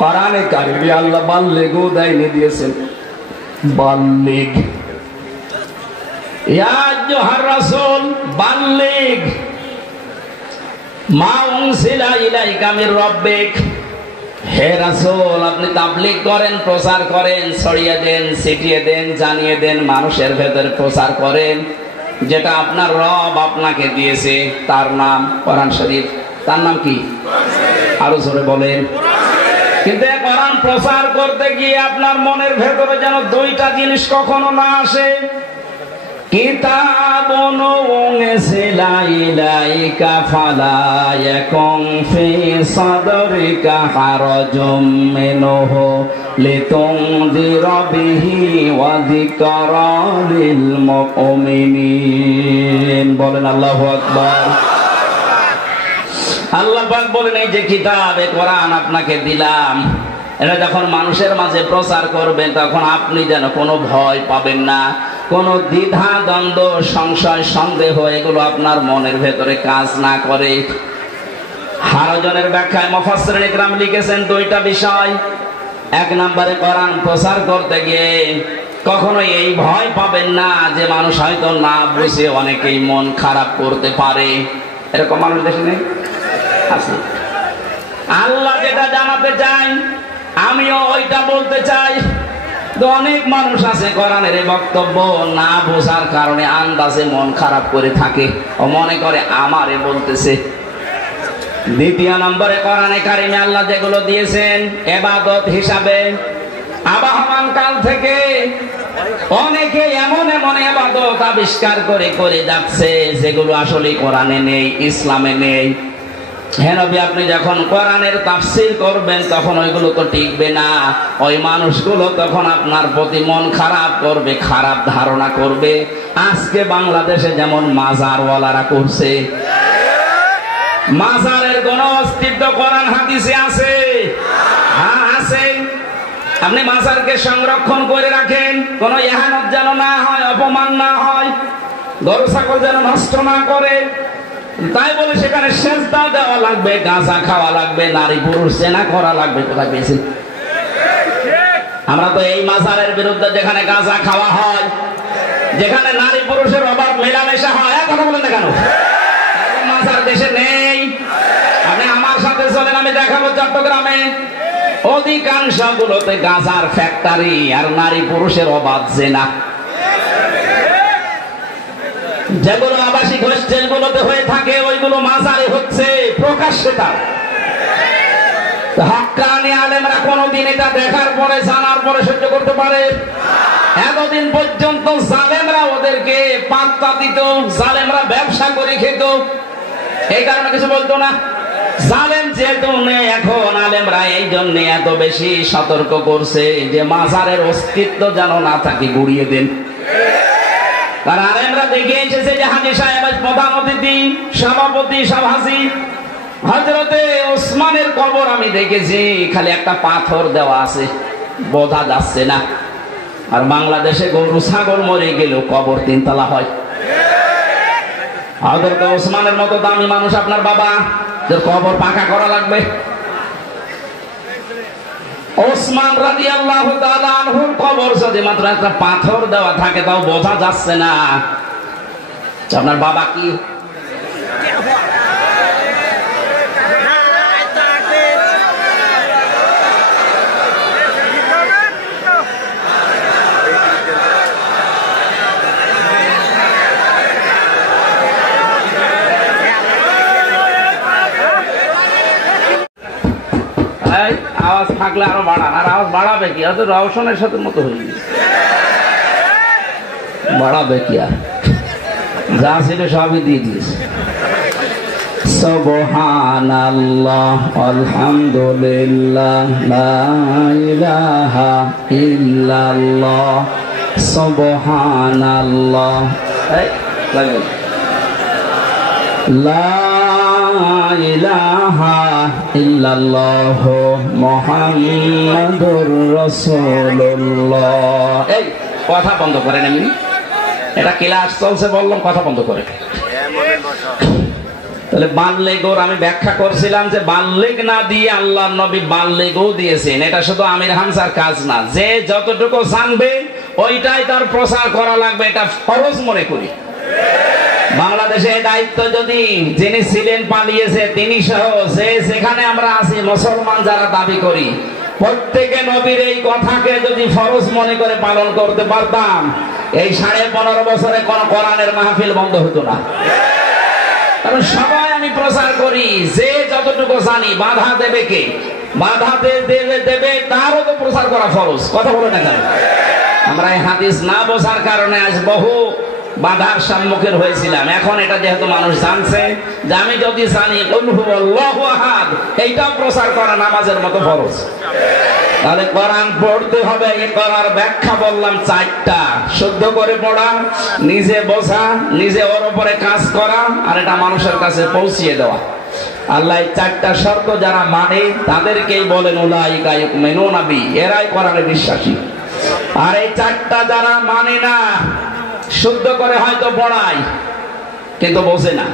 কোরআনে কারিমে আল্লাহ বাল্লিগু দেয়নি, দিয়েছেন বাল্লিগ। ইয়া আইয়ুহার রাসূল বাল্লিগ মা উনসিলা ইলাইকা মির রাব্বিক। হে রাসূল আপনি তাবলীগ করেন, প্রচার করেন, ছড়িয়ে দেন, ছিটিয়ে দেন, জানিয়ে দেন, মানুষের ভেতরে প্রচার করেন যেটা আপনার রব আপনাকে দিয়েছে, তার নাম কোরআন শরীফ। তার নাম কি? আরো জোরে বলেন। কিন্তু কোরআন প্রচার করতে গিয়ে আপনার মনের ভেতরে যেন 2টা জিনিস কখনো না আসে। কিতাবুন উনজিলা ইলাইকা ফালা ইয়াকুন ফি সাদরিকা হারাজুম মিনহু লিতুনযিরা বিহি ওয়া যিকরা লিল মুমিনিন। বলেন আল্লাহু আকবার। আল্লাহ পাক বলেন এই যে কিতাবে কোরআন আপনাকে দিলাম, এটা যখন মানুষের মাঝে প্রচার করবেন তখন আপনি যেন কোনো ভয় পাবেন না, কোনো দ্বিধা দ্বন্দ্ব সংশয় সন্দেহ এগুলো আপনার মনের ভেতরে কাজ না করে। হারজনের ব্যাখ্যায় মুফাসসিরিন ইকরাম লিখেছেন দুইটা বিষয়। এক নম্বরে কোরআন প্রচার করতে গিয়ে কখনো এই ভয় পাবেন না যে মানুষ হয়তো না বুঝে অনেকেই মন খারাপ করতে পারে। এরকম মানুষ দেশে নেই, আছে। আল্লাহ যেটা জানাতে চাই আমিও ওইটা বলতে চাই। তো অনেক মানুষ আছে কোরআনের এই বক্তব্য না বোঝার কারণে আন্দাজে মন খারাপ করে থাকে ও মনে করে আমারে বলতেছে। দ্বিতীয় নম্বরে কোরআনে কারিমে আল্লাহ যেগুলো দিয়েছেন ইবাদত হিসাবে আবাহমান কাল থেকে অনেকে এমন এমন ইবাদত আবিষ্কার করে করে যাচ্ছে যেগুলো আসলে কোরআনে নেই, ইসলামে নেই। হ্যাঁ নবী, আপনি যখন কোরআনের তাফসীর করবেন তখন ওইগুলো তো টিকবে না। ওই মানুষগুলো তখন আপনার প্রতি মন খারাপ করবে, খারাপ ধারণা করবে। আজকে বাংলাদেশে যেমন মাজারওয়ালারা করছে, মাজারের কোন অস্তিত্ব কোরআন হাদিসে আছে? হ্যাঁ আছে। আপনি মাজারকে সংরক্ষণ করে রাখেন, কোন ইহানত যেন না হয়, অপমান না হয়, গরু ছাগল যেন নষ্ট না করে। তাই বলে সেখানে সেজদা দেওয়া লাগবে, গাঁজা খাওয়া লাগবে, নারী পুরুষ জেনা করা লাগবে। কোথায় পেয়েছি? আমরা তো এই মাজারের বিরুদ্ধে, যেখানে গাঁজা খাওয়া হয়, যেখানে নারী পুরুষের অবাধ মেলামেশা হয়। কথা বলেন না কেন? মাজার দেশে নেই। আপনি আমার সাথে চলেন, আমি দেখাবো চট্টগ্রামে অধিকাংশ গুলোতে গাঁজার ফ্যাক্টরি আর নারী পুরুষের অবাধ জেনা। যেগুলো আবাসিক হোস্টেল গুলোতে হয়ে থাকে ওইগুলো মাজারে হচ্ছে প্রকাশ্যে। তার হক্কানি আলেমরা কোনদিন এটা দেখার পরে জানার পরে সহ্য করতে পারে? এতদিন পর্যন্ত জালেমরা ওদেরকে পাত্তা দিত, জালেমরা ব্যবসা করে খেত, এই কারণে কিছু বলতো না। জালেম যেহেতু নেই এখন, আলেমরা এই জন্য এত বেশি সতর্ক করছে যে মাজারের অস্তিত্ব যেন না থাকে, গুড়িয়ে দেন। কারণ আলেমরা দেখে এসেছে যে হাজী সাহেব প্রধান অতিথি, সভাপতি, সভাসী হযরতে ওসমানের কবর আমি দেখেছি, খালি একটা পাথর দেওয়া আছে, বোঝা যাচ্ছে না। আর বাংলাদেশে গরু ছাগল মরে গেলেও কবর 3 তলা হয়। হযরতে ওসমানের মতো দামি মানুষ আপনার বাবা, যে কবর পাকা করা লাগবে। ওসমান রাদিয়াল্লাহু তাআলা আনহুর কবর যদি মাত্র একটা পাথর দেওয়া থাকে তাও বোঝা যাচ্ছে না আপনার বাবা কি। আওয়াজ থাকলে আরো বাড়ান, আর আওয়াজ বাড়াবে কি? হয়তো রওশনের সাথে মতো হয়ে গেছে, বাড়াবে কি? আর যা ছিল সবই দিয়ে দিয়েছে। সুবহানাল্লাহ, আলহামদুলিল্লাহ, লা ইলাহা ইল্লাল্লাহ, সুবহানাল্লাহ, লা ইলাহা ইল্লাল্লাহ, মুহাম্মাদুর রাসূলুল্লাহ। এই কথা বন্ধ করেন, আমি এটা ক্লাস চলছে বললাম কথা বন্ধ করে। তাহলে বাল্যগোর আমি ব্যাখ্যা করছিলাম যে বাল্যগ না দিয়ে আল্লাহর নবী বাল্যগও দিয়েছেন। এটা শুধু আমির হামজার কাজ না, যে যতটুকু জানবে ওইটাই তার প্রচার করা লাগবে, এটা ফরজ মনে করি। বাংলাদেশে দায়িত্ব যদি যিনি ছিলেন পালিয়েছে তিনি সহ যে যেখানে আমরা আছি মুসলমান যারা দাবি করি, প্রত্যেকে নবীর এই কথাকে যদি ফরজ মনে করে পালন করতে পারতাম, এই 15.5 বছরে কোন কোরআনের মাহফিল বন্ধ হতো না। কারণ সবাই আমি প্রচার করি, যে যতটুকু জানি বাধা দেবে কে? বাধা দেবে তারও তো প্রচার করা ফরজ। কথা বলে না কেন? আমরা এই হাদিস না বোঝার কারণে আজ বহু বাধার সম্মুখীন হয়েছিলাম। এখন এটা যেহেতু মানুষ জানছে যে আমি যদি জানি কুল হুয়াল্লাহু আহাদ, এইটাও প্রচার করা নামাজের মতো ফরজ। তাহলে কোরআন পড়তে হবে। এই করার ব্যাখ্যা বললাম 4টা: শুদ্ধ করে পড়া, নিজে বোঝা, নিজে ওর উপরে কাজ করা, আর এটা মানুষের কাছে পৌঁছিয়ে দেওয়া। আল্লাহ চারটা শর্ত যারা মানে তাদেরকেই বলেন উলাইকা ইউমিনুনা বি, এরাই কোরআনে বিশ্বাসী। আর এই চারটা যারা মানে না, শুদ্ধ করে হয়তো পড়ায় কিন্তু বোঝে না,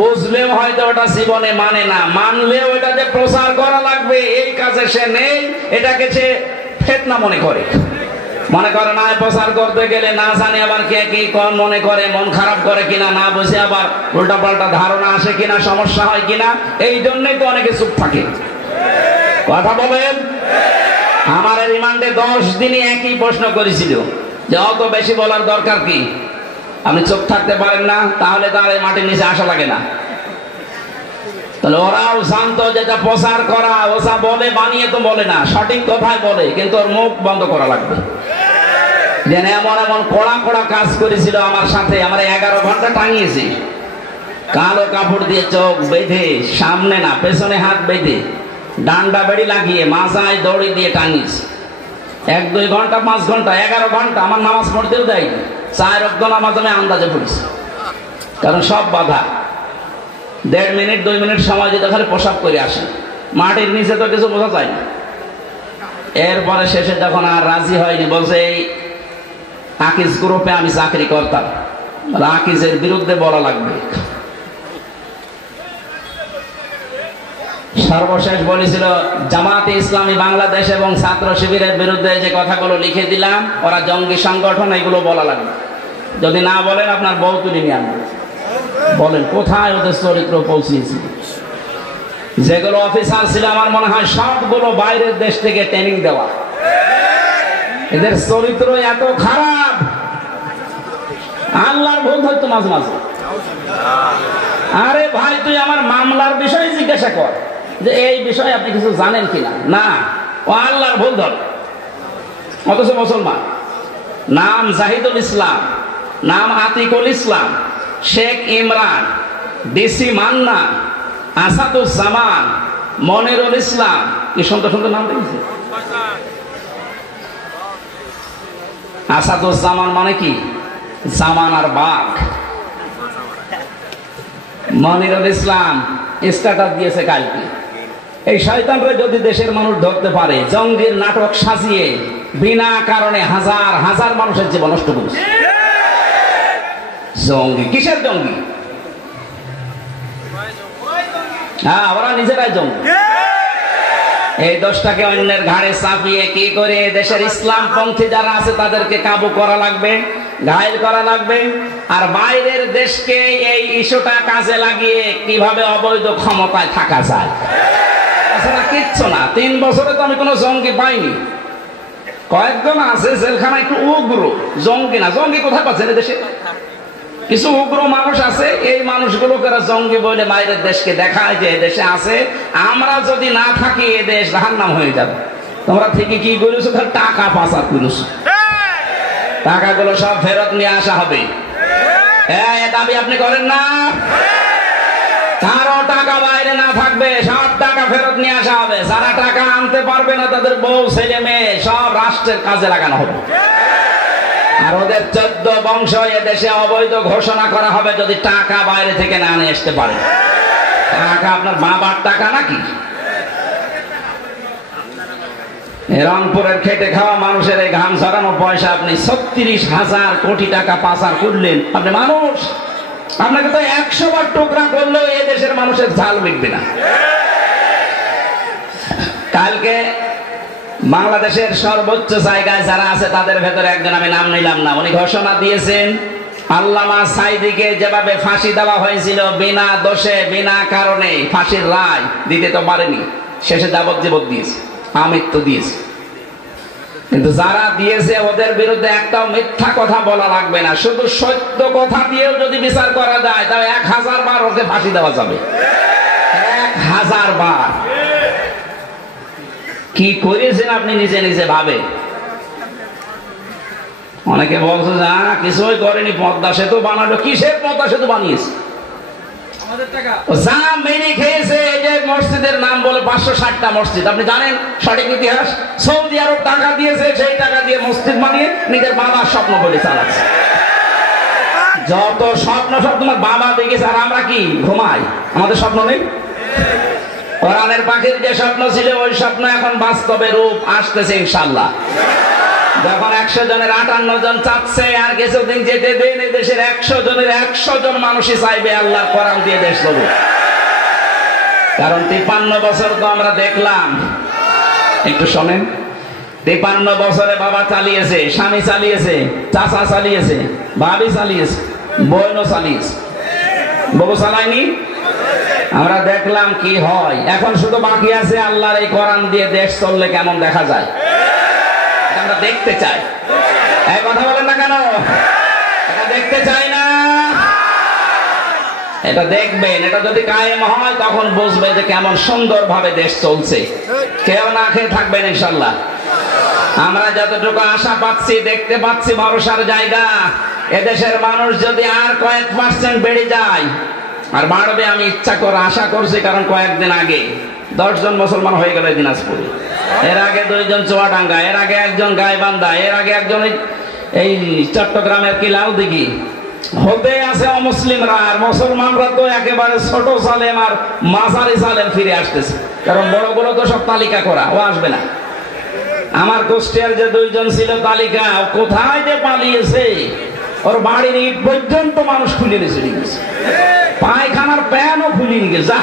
বুঝলেও হয়তো ওটা জীবনে মানে না, মানলেও এটা যে প্রচার করা লাগবে এই কাজে সে নেই, এটাকে সে ফিতনা মনে করে না প্রচার করতে গেলে না জানে আবার কে কি কোন মনে করে, মন খারাপ করে কিনা, না বুঝে আবার উল্টা পাল্টা ধারণা আসে কিনা, সমস্যা হয় কিনা, এই জন্যই তো অনেকে চুপ থাকে। কথা বলেন। আমার রিমান্ডে 10 দিনই একই প্রশ্ন করেছিল যে অত বেশি বলার দরকার কি, আপনি চুপ থাকতে পারেন না, তাহলে তার এই মাটির নিচে আসা লাগে না। তাহলে ওরাও জানতো যেটা প্রচার করা, ওসা বলে বানিয়ে তো বলে না, সঠিক কথাই বলে, কিন্তু ওর মুখ বন্ধ করা লাগবে। যেন এমন এমন কড়া কড়া কাজ করেছিল আমার সাথে, আমরা 11 ঘন্টা টাঙিয়েছি, কালো কাপড় দিয়ে চোখ বেঁধে, সামনে না পেছনে হাত বেঁধে, ডান্ডা বেড়ি লাগিয়ে মাথায় দড়ি দিয়ে টাঙিয়েছি। 1-2 ঘন্টা 5 ঘন্টা 11 ঘন্টা আমার নামাজ পড়তেও দেয়নি, 4 ওয়াক্ত নামাজ আমি আন্দাজে পড়েছি, কারণ সব বাধা। 1.5 মিনিট 2 মিনিট সময় দিতে খালি প্রসাব করে আসে, মাটির নিচে তো কিছু বোঝা যায় না। এরপরে শেষে যখন আর রাজি হয়নি, বলছে এই আকিজ গ্রুপে আমি চাকরি করতাম, আকিজের বিরুদ্ধে বলা লাগবে। সর্বশেষ বলেছিল জামাতে ইসলামী বাংলাদেশ এবং ছাত্র শিবিরের বিরুদ্ধে যে কথাগুলো লিখে দিলাম, ওরা জঙ্গি সংগঠন, এগুলো বলা লাগবে। যদি না বলেন আপনার বউ তুলে নিয়ে আনবেন। বলেন কোথায় ওদের চরিত্র পৌঁছিয়েছি। যেগুলো অফিসার ছিল আমার মনে হয় সবগুলো বাইরের দেশ থেকে ট্রেনিং দেওয়া, এদের চরিত্র এত খারাপ, আল্লাহর ভুল হয়তো মাঝে মাঝে। আরে ভাই তুই আমার মামলার বিষয়ে জিজ্ঞাসা কর যে এই বিষয়ে আপনি কিছু জানেন কিনা, না, ও আল্লাহর ভুল ধর। অথচ মুসলমান, নাম জাহিদুল ইসলাম, নাম আতিকুল ইসলাম, শেখ ইমরান, ডিসি মান্না, আসাদুজ্জামান, মনিরুল ইসলাম, কি সুন্দর সুন্দর নাম দেখেছি। আসাদুজ্জামান মানে কি, জামানার বাঘ। মনিরুল ইসলাম স্ট্যাটাস দিয়েছে কালকে, এই শয়তানরা যদি দেশের মানুষ ধরতে পারে, জঙ্গির নাটক সাজিয়ে বিনা কারণে হাজার হাজার মানুষের জীবন নষ্ট করেছে। জঙ্গি কিসের জঙ্গি? হ্যাঁ, ওরা নিজেরাই জঙ্গি। এই দোষটাকে অন্যের ঘাড়ে চাপিয়ে কি করে দেশের ইসলাম পন্থী যারা আছে তাদেরকে কাবু করা লাগবে, ঘায়েল করা লাগবে। আর বাইরের দেশকে এই ইস্যুটা কাজে লাগিয়ে কিভাবে অবৈধ ক্ষমতায় থাকা যায়, তাছাড়া কিচ্ছু না। 3 বছরে তো আমি কোনো জঙ্গি পাইনি, কয়েকজন আছে জেলখানা একটু উগ্র, জঙ্গি না। জঙ্গি কোথায় পাচ্ছেন দেশে? কিছু উগ্র মানুষ আছে, এই মানুষগুলোকে জঙ্গি বলে বাইরের দেশকে দেখায় যে দেশে আছে। আমরা যদি না থাকি এ দেশ জাহান্নাম হয়ে যাবে। তোমরা থেকে কি করেছো? টাকা পাচার করেছো, টাকাগুলো সব ফেরত নিয়ে আসা হবে। এ দাবি আপনি করেন না? কারো টাকা বাইরে না থাকবে, সব টাকা ফেরত নিয়ে আসা হবে। যারা টাকা আনতে পারবে না তাদের বউ ছেলে মেয়ে সব রাষ্ট্রের কাজে লাগানো হবে। আর ওদের 14 বংশ এদেশে অবৈধ ঘোষণা করা হবে যদি টাকা বাইরে থেকে না নিয়ে আসতে পারে। টাকা আপনার বাবার টাকা নাকি? রংপুরের খেটে খাওয়া মানুষের এই ঘাম ঝরানো পয়সা আপনি 36,000 কোটি টাকা পাচার করলেন। আপনি মানুষ, আপনাকে তো 100 বার টুকরা করলেও এই দেশের মানুষের ঝাল মিটবে না। কালকে বাংলাদেশের সর্বোচ্চ জায়গায় যারা আছে তাদের ভেতরে একজন, আমি নাম নিলাম না, উনি ঘোষণা দিয়েছেন আল্লামা সাঈদীকে যেভাবে ফাঁসি দেওয়া হয়েছিল বিনা দোষে বিনা কারণে, ফাঁসির রায় দিতে তো পারেনি, শেষে যাবজ্জীবন দিয়েছে, আমৃত্যু দিয়েছে। কিন্তু যারা দিয়েছে ওদের বিরুদ্ধে একটাও মিথ্যা কথা বলা লাগবে না, শুধু সত্য কথা দিয়েও যদি বিচার করা যায় তাহলে 1000 বার ওকে ফাঁসি দেওয়া যাবে। 1000 বার। কি করেছেন আপনি নিজে নিজে ভাবে। অনেকে বলছে যে কিছুই করেনি, পদ্মা সেতু বানালো। কিসের পদ্মা সেতু বানিয়েছে? যা মেনে খেয়েছে এই যে মসজিদের নাম বলে 560টা মসজিদ। আপনি জানেন সঠিক ইতিহাস? সৌদি আরব টাকা দিয়েছে, সেই টাকা দিয়ে মসজিদ বানিয়ে নিজের বাবার স্বপ্ন বলে চালাচ্ছে। যত স্বপ্ন সব তোমার বাবা দেখেছে, আর আমরা কি ঘুমাই? আমাদের স্বপ্ন নেই? কোরআনের পাখির যে স্বপ্ন ছিল ওই স্বপ্ন এখন বাস্তবে রূপ আসতেছে ইনশাআল্লাহ। যখন 100 জনের 58 জন চাচ্ছে, আর কিছুদিন যেতে দেন এই দেশের 100 জনের 100 জন মানুষই চাইবে আল্লাহর কোরআন দিয়ে দেশ চলুক। কারণ 53 বছর তো আমরা দেখলাম, একটু শোনেন, 53 বছরে বাবা চালিয়েছে, স্বামী চালিয়েছে, চাচা চালিয়েছে, ভাবি চালিয়েছে, বোনও চালিয়েছে, বউ চালায়নি। আমরা দেখলাম কি হয়। এখন শুধু বাকি আছে আল্লাহর এই কোরআন দিয়ে দেশ চললে কেমন দেখা যায়, আমরা দেখতে চাই। এই কথা বলেন না কেন? এটা দেখতে চাই না, এটা দেখবেন। এটা যদি কায়েম হয় তখন বুঝবে যে কেমন সুন্দর ভাবে দেশ চলছে। কেউ না খেয়ে থাকবেন ইনশাআল্লাহ। আমরা যতটুকু আশা পাচ্ছি, দেখতে পাচ্ছি ভরসার জায়গা, এদেশের মানুষ যদি আর কয়েক % বেড়ে যায়, আর বাড়বে আমি ইচ্ছা করে আশা করছি। কারণ কয়েকদিন আগে 10 জন মুসলমান হয়ে গেল দিনাজপুরে, এর আগে 2 জন চুয়াডাঙ্গা, এর আগে 1 জন গাইবান্ধা, এর আগে 1 জন এই চট্টগ্রামের কিলাও দিঘি। হতে আছে অমুসলিমরা, আর মুসলমানরা তো একেবারে ছোট সালেম আর মাঝারি সালেম ফিরে আসতেছে। কারণ বড়গুলো তো সব তালিকা করা, ও আসবে না। আমার গোষ্ঠীর যে 2 জন ছিল তালিকা, কোথায় যে পালিয়েছে, ওর বাড়ির ইট পর্যন্ত মানুষ খুলে নিয়ে গেছে, পায়খানার প্যানও খুলে নিয়ে গেছে।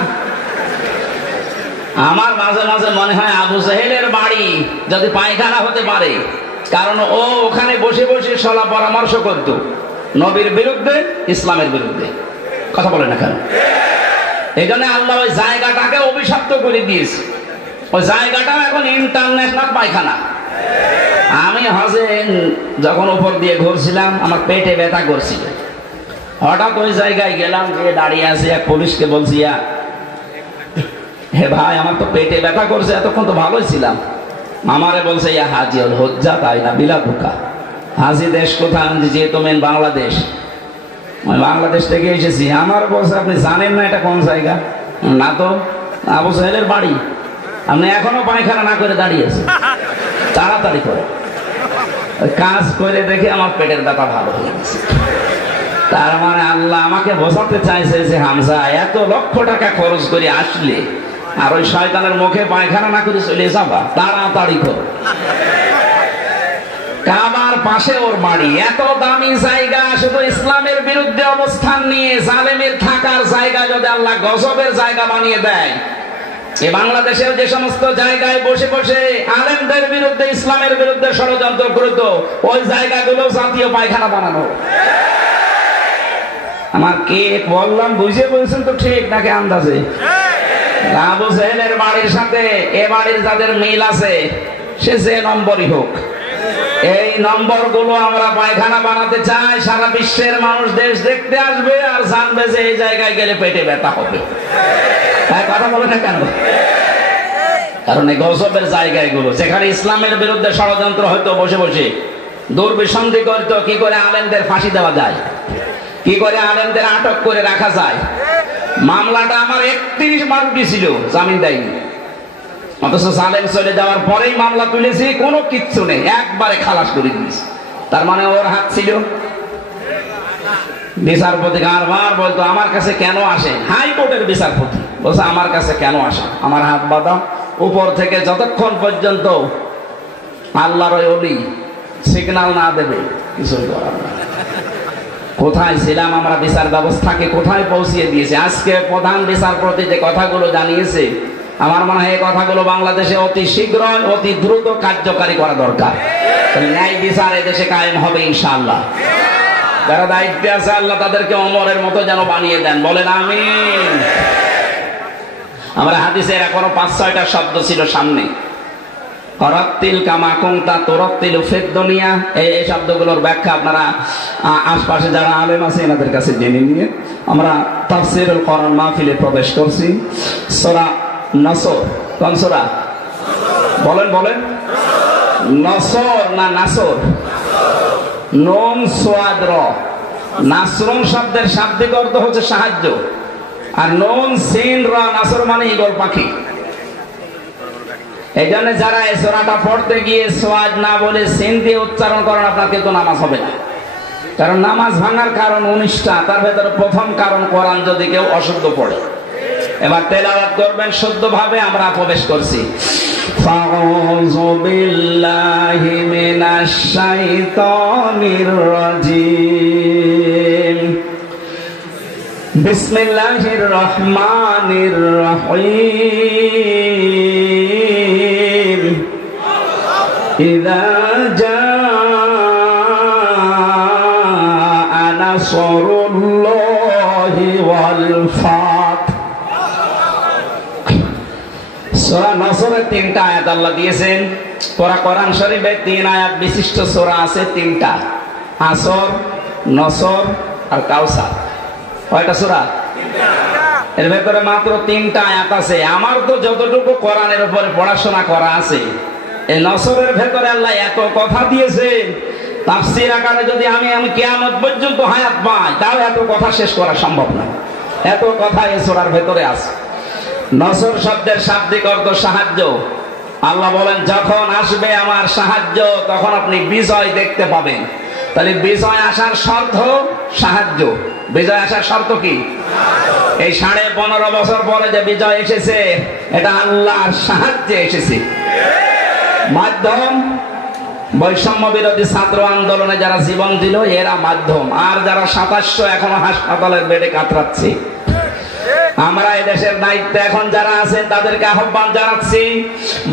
আমার মাঝে মাঝে মনে হয় আবু জাহেলের বাড়ি যদি পায়খানা হতে পারে, কারণ ও ওখানে বসে বসে সলা পরামর্শ করত নবীর বিরুদ্ধে, ইসলামের বিরুদ্ধে। কথা বলে না কেন? এই জন্য আল্লাহ ওই জায়গাটাকে অভিশপ্ত করে দিয়েছে। ওই জায়গাটাও এখন ইন্টারন্যাশনাল পায়খানা। আমি হজে যখন উপর দিয়ে ঘুরছিলাম, আমার পেটে ব্যথা করছিল। হঠাৎ ওই জায়গায় গেলাম, যে দাঁড়িয়ে আছে এক পুলিশকে বলছি, হে ভাই, আমার তো পেটে ব্যথা করছে, এতক্ষণ তো ভালোই ছিলাম। আমারে বলছে, ইয়া হাজি হল হজ্জা, তাই না বিলা ধোকা। হাজি দেশ কোথায়? যে তুমি বাংলাদেশ। বাংলাদেশ থেকে এসেছি। আমার বলছে, আপনি জানেন না এটা কোন জায়গা? না তো। আবু সাহেলের বাড়ি। আপনি এখনো পায়খানা না করে দাঁড়িয়েছে, তাড়াতাড়ি করে কাজ করে দেখে আমার পেটের ব্যথা ভালো হয়ে গেছে। তার মানে আল্লাহ আমাকে বোঝাতে চাইছে যে হামজা, এত লক্ষ টাকা খরচ করে আসলে আর ওই শয়তানের মুখে পায়খানা না করে চলে যাবা, তাড়াতাড়ি কর। কাবার পাশে ওর বাড়ি, এত দামি জায়গা, শুধু ইসলামের বিরুদ্ধে অবস্থান নিয়ে জালেমের থাকার জায়গা যদি আল্লাহ গজবের জায়গা বানিয়ে দেয়, এই বাংলাদেশের যে সমস্ত জায়গায় বসে বসে আলেমদের বিরুদ্ধে, ইসলামের বিরুদ্ধে ষড়যন্ত্র করত, ওই জায়গাগুলো জাতীয় পায়খানা বানানো। আমার কে বললাম বুঝে বলছেন তো ঠিক নাকি আন্দাজে? আবু জাহেলের বাড়ির সাথে এ বাড়ির যাদের মিল আছে, সে যে নম্বরই হোক, এই নম্বরগুলো আমরা পায়খানা বানাতে চাই। সারা বিশ্বের মানুষ দেশ দেখতে আসবে আর জানবে যে এই জায়গায় গেলে পেটে ব্যথা হবে। তাই কথা বলে না কেন? কারণ এই গজবের জায়গাগুলো, যেখানে ইসলামের বিরুদ্ধে ষড়যন্ত্র হয়তো বসে বসে দুর্বিসন্ধি করত, কি করে আলেমদের ফাঁসি দেওয়া যায়, কি করে আলেমদের আটক করে রাখা যায়। মামলাটা আমার 31 বার উঠেছিল, জামিন দেয়নি। অথচ জালেম চলে যাওয়ার পরেই মামলা তুলেছি, কোনো কিচ্ছু নেই, একবারে খালাস করে দিয়েছি। তার মানে ওর হাত ছিল। বিচারপতি বারবার বলতো, আমার কাছে কেন আসে? হাইকোর্টের বিচারপতি বলছে, আমার কাছে কেন আসে? আমার হাত বাঁধা। উপর থেকে যতক্ষণ পর্যন্ত আল্লাহর ওই ওলি সিগন্যাল না দেবে, কিছু করার না। কোথায় ছিলাম আমরা? বিচার ব্যবস্থাকে কোথায় পৌঁছিয়ে দিয়েছে। আজকে প্রধান বিচারপতি যে কথাগুলো জানিয়েছে, আমার মনে হয় এই কথাগুলো বাংলাদেশে অতি শীঘ্র, অতি দ্রুত কার্যকারী করা দরকার। ন্যায় বিচার এদেশে কায়েম হবে ইনশাআল্লাহ। যারা দায়িত্বে আছে আল্লাহ তাদেরকে ওমরের মতো যেন বানিয়ে দেন, বলেন আমিন। আমরা হাদিসের এখনো 5-6টা শব্দ ছিল সামনে। করত্তিল কামা কুনতা তুরত্তিলু ফিদ দুনিয়া, এই শব্দগুলোর ব্যাখ্যা আপনারা আশপাশে যারা আলেম আছে এনাদের কাছে জেনে নিয়ে আমরা তাফসীরুল কোরআন মাহফিলে প্রবেশ করছি। সূরা নাসর, কোন সূরা? বলেন বলেন। নসর না নাসর? নুন সোয়াদ র। নাসরুন শব্দের শাব্দিক অর্থ হচ্ছে সাহায্য, আর নুন সিন র নাসর মানে ঈগল পাখি। এই জন্য যারা এই সূরাটা পড়তে গিয়ে সোয়াদ না বলে সিন দিয়ে উচ্চারণ করেন, আপনার কিন্তু নামাজ হবে না। কারণ নামাজ ভাঙার কারণ 19টা, তার ভেতরে প্রথম কারণ কোরআন যদি কেউ অশুদ্ধ পড়ে। এবার তেলাওয়াত করবেন শুদ্ধভাবে। আমরা প্রবেশ করছি। ফাউযু বিল্লাহি মিনাশ শাইতানির রাজিম। বিসমিল্লাহির রহমানির রহিম। ইযা জাআ নাসরুল্লাহি ওয়াল ফাত। সূরা নসরের 3টা আয়াত আল্লাহ দিয়েছেন। পুরা কোরআন শরীফে 3 আয়াত বিশিষ্ট সূরা আছে 3টা, আসর, নসর আর কাউসার। কয়টা সূরা? এর ভেতরে মাত্র 3টা আয়াত আছে। আমার তো যতটুকু কোরআনের উপরে পড়াশোনা করা আছে, এই নসরের ভেতরে আল্লাহ এত কথা দিয়েছেন, তাফসীর আকারে যদি আমি কিয়ামত পর্যন্ত হায়াত পাই তাও এত কথা শেষ করা সম্ভব না। এত কথা এই সূরার ভেতরে আছে। নসর শব্দের শাব্দিক অর্থ সাহায্য। আল্লাহ বলেন যখন আসবে আমার সাহায্য তখন আপনি বিজয় দেখতে পাবেন। তাহলে বিজয় আসার শর্ত সাহায্য। বিজয় আসার শর্ত কি? এই 15.5 বছর পরে যে বিজয় এসেছে এটা আল্লাহর সাহায্যে এসেছে। মাধ্যম বৈষম্য বিরোধী ছাত্র আন্দোলনে যারা জীবন দিল এরা মাধ্যম, আর যারা 2700 এখনো হাসপাতালের বেডে কাতরাচ্ছে। আমরা এদেশের দায়িত্বে এখন যারা আছেন তাদেরকে আহ্বান জানাচ্ছি,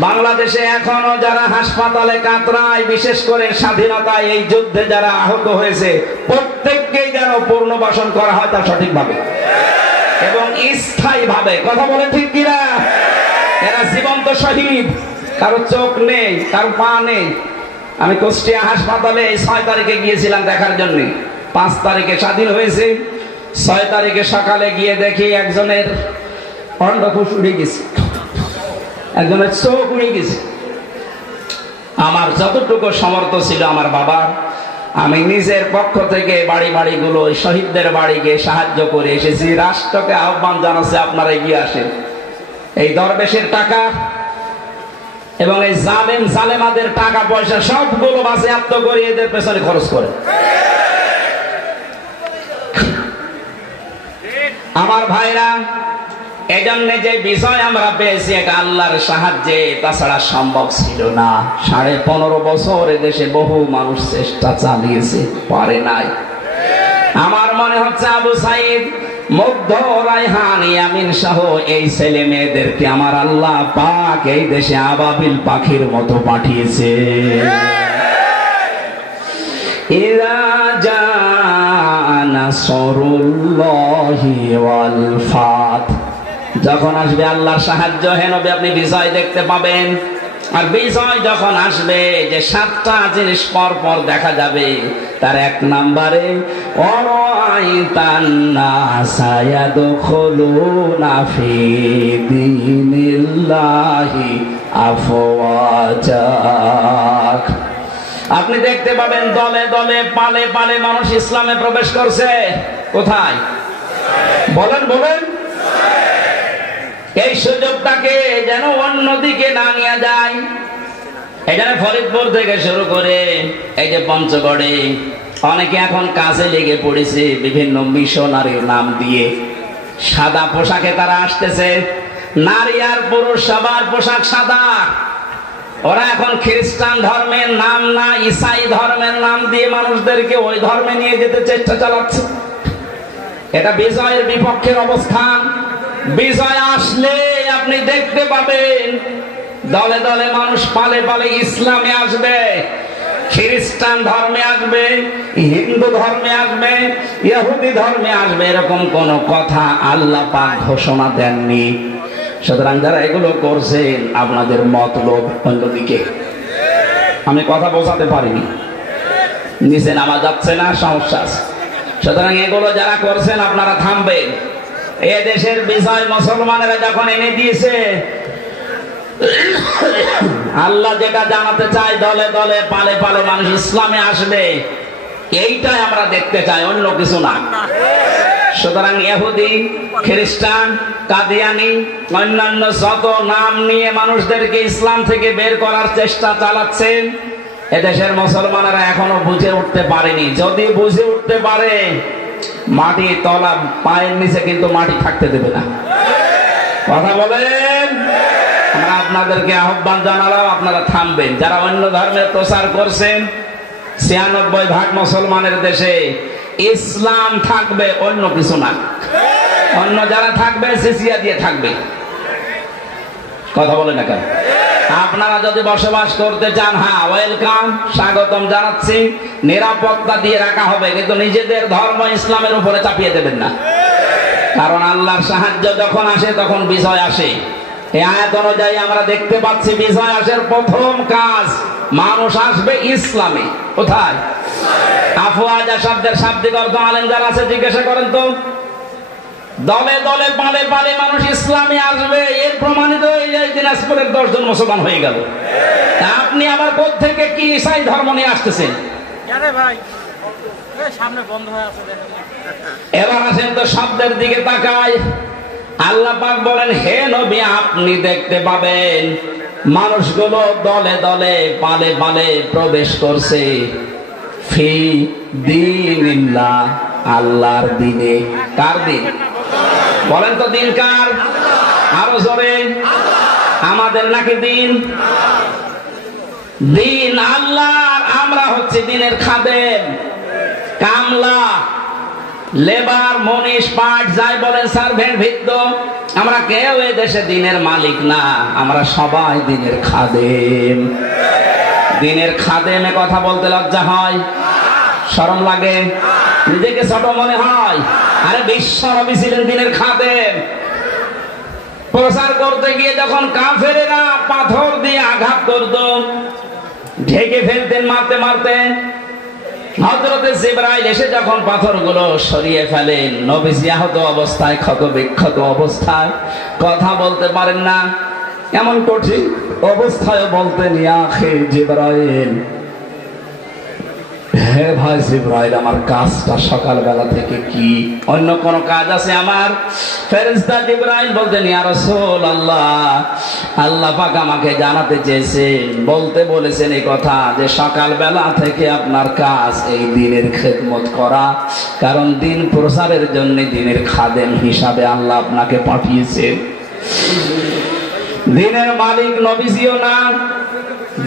বাংলাদেশে এখনো যারা হাসপাতালে কাতরায়, বিশেষ করে স্বাধীনতায় এই যুদ্ধে যারা আহত হয়েছে প্রত্যেককেই যেন পুনর্বাসন করা হয় তা সঠিকভাবে এবং স্থায়ী ভাবে। কথা বলে ঠিক কিনা? এরা জীবন্ত শহীদ, কারো চোখ নেই, কারো পা নেই। আমি কুষ্টিয়া হাসপাতালে 6 তারিখে গিয়েছিলাম দেখার জন্য। 5 তারিখে স্বাধীন হয়েছে, 6 তারিখে সকালে গিয়ে দেখি একজনের অন্ডকোষ উড়ে গেছে, একজনের চোখ উড়ে গেছে। আমার যতটুকু সামর্থ্য ছিল আমার বাবার, আমি নিজের পক্ষ থেকে বাড়ি বাড়িগুলো শহীদদের বাড়ি গিয়ে সাহায্য করে এসেছি। রাষ্ট্রকে আহ্বান জানাচ্ছে আপনারা এগিয়ে আসেন। এই দরবেশের টাকা এবং এই জালেমাদের টাকা পয়সা সবগুলো বাজেয়াপ্ত করে এদের পেছনে খরচ করে। আমার ভাইরা, এজন্য যে বিজয় আমরা পেয়েছি এটা আল্লাহর সাহায্যে, তাছাড়া সম্ভব ছিল না। 15.5 বছর এদেশে বহু মানুষ চেষ্টা চালিয়েছে, পারে নাই। আমার মনে হচ্ছে আবু সাইদ, মুগ্ধ, রায়হান, ইয়ামিন সহ এই ছেলে মেয়েদেরকে আমার আল্লাহ পাক এই দেশে আবাবিল পাখির মতো পাঠিয়েছে। ইযা জাআ নাসরুল্লাহি ওয়াল ফাত। যখন আসবে আল্লাহর সাহায্য, হে নবী আপনি বিজয় দেখতে পাবেন। আর বিজয় যখন আসবে, যে 7টা জিনিস পর পর দেখা যাবে, তার 1 নম্বরে ওয়ারাআইতান নাসা ইয়াদখুলুনা ফি দীনিল্লাহি আফওয়াজা। আপনি দেখতে পাবেন দলে দলে পালে পালে মানুষ ইসলামে প্রবেশ করছে। কোথায়? বলেন বলেন। এই সুযোগটাকে যেন অন্যদিকে না নিয়ে যায়। এখানে ফরিদপুর থেকে শুরু করে এই যে পঞ্চগড়ে অনেকে এখন কাজে লেগে পড়েছে বিভিন্ন মিশনারির নাম দিয়ে। সাদা পোশাকে তারা আসতেছে, নারী আর পুরুষ সবার পোশাক সাদা। ওরা এখন খ্রিস্টান ধর্মের নাম না, ঈসাই ধর্মের নাম দিয়ে মানুষদেরকে ওই ধর্মে নিয়ে যেতে চেষ্টা চালাচ্ছে। এটা বিজয়ের বিপক্ষের অবস্থান। বিজয় আসলে আপনি দেখতে পাবেন দলে দলে মানুষ পালে পালে ইসলামে আসবে, খ্রিস্টান ধর্মে আসবে, হিন্দু ধর্মে আসবে, ইহুদি ধর্মে আসবে। এরকম কোন কথা আল্লাহ পাক ঘোষণা দেননি। সুতরাং যারা এগুলো করছেন আপনাদের মতলব অন্যদিকে। আমি কথা বোঝাতে পারিনি, নিচে নামা যাচ্ছে না, সমস্যা আছে। সুতরাং এগুলো যারা করছেন আপনারা থামবেন। এ দেশের বিজয় মুসলমানেরা যখন এনে দিয়েছে, আল্লাহ যেটা জানাতে চায় দলে দলে পালে পালে মানুষ ইসলামে আসবে, এইটাই আমরা দেখতে চাই, অন্য কিছু না। সুতরাং ইহুদি, খ্রিস্টান, কাদিয়ানি, অন্যান্য যত নাম নিয়ে মানুষদেরকে ইসলাম থেকে বের করার চেষ্টা চালাচ্ছেন, এদেশের মুসলমানেরা এখনো বুঝে উঠতে পারেনি। যদি বুঝে উঠতে পারে, মাটি তলা পায়ের নিচে কিন্তু মাটি থাকতে দেবে না। কথা বলেন। আমরা আপনাদেরকে আহ্বান জানালাম, আপনারা থামবেন। যারা অন্য ধর্মের প্রচার করছেন, ৯৬% মুসলমানের দেশে ইসলাম থাকবে, অন্য কিছু না। অন্য যারা থাকবে সিসিয়া দিয়ে থাকবে। কথা বলেন না কেন? আপনারা যদি বসবাস করতে চান, হ্যাঁ ওয়েলকাম, স্বাগতম জানাচ্ছি, নিরাপত্তা দিয়ে রাখা হবে, কিন্তু নিজেদের ধর্ম ইসলামের উপরে চাপিয়ে দেবেন না। কারণ আল্লাহর সাহায্য যখন আসে তখন বিজয় আসে। এই আয়াত অনুযায়ী আমরা দেখতে পাচ্ছি বিজয় আসার প্রথম কাজ, মানুষ আসবে ইসলামে। কোথায়? আফওয়াজা শব্দের শাব্দিক অর্থ আলেম যারা আছে জিজ্ঞাসা করেন তো। দলে দলে পালে পালে মানুষ ইসলামে আসবে, এর প্রমাণিত এই দিনাজপুরের 10 জন মুসলমান হয়ে গেল। আপনি আবার কোত্থেকে কি ইসাই ধর্ম নিয়ে আসতেছেন? এবার আসেন তো শব্দের দিকে তাকায়। আল্লাহ পাক বলেন, হে নবী আপনি দেখতে পাবেন মানুষগুলো দলে দলে পালে পালে প্রবেশ করছে ফি দীনিল্লাহ, আল্লাহর দিনে। কার দিন বলেন তো? দিন কার? আরো জোরে। আমাদের নাকি দিন? দিন আল্লাহর। আমরা হচ্ছে দিনের খাদেম, কামলা, লেবার, মনীষ, পাট, যাই বলেন, সার্ভেন্ট, ভিত্ত। আমরা কেউ এই দেশে দিনের মালিক না, আমরা সবাই দিনের খাদেম। দিনের খাদেমে কথা বলতে লজ্জা হয়? শরম লাগে? নিজেকে ছোট মনে হয়? আরে বিশ্ব নবী ছিলেন দিনের খাদেম। প্রচার করতে গিয়ে যখন কাফেরেরা পাথর দিয়ে আঘাত করত, ঢেকে ফেলতেন মারতে মারতে, হযরতে জিবরাইল এসে যখন পাথরগুলো সরিয়ে ফেলেন, নবীজি আহত অবস্থায়, ক্ষত বিক্ষত অবস্থায়, কথা বলতে পারেন না, এমন কঠিন অবস্থায় বলতেন, ইয়া আখি জিবরাইল, হে ভাই জিবরাইল, আমার কাজটা সকালবেলা থেকে কি? অন্য কোন কাজ আছে আমার? ফেরেশতা জিবরাইল বলতেন, ইয়া রাসূলুল্লাহ, আল্লাহ পাক আমাকে জানাতে চেয়েছেন, বলতে বলেছেন এই কথা যে সকালবেলা থেকে আপনার কাজ এই দিনের খেদমত করা, কারণ দিন প্রচারের জন্য দিনের খাদেম হিসাবে আল্লাহ আপনাকে পাঠিয়েছেন। দিনের মালিক নবীজিও না,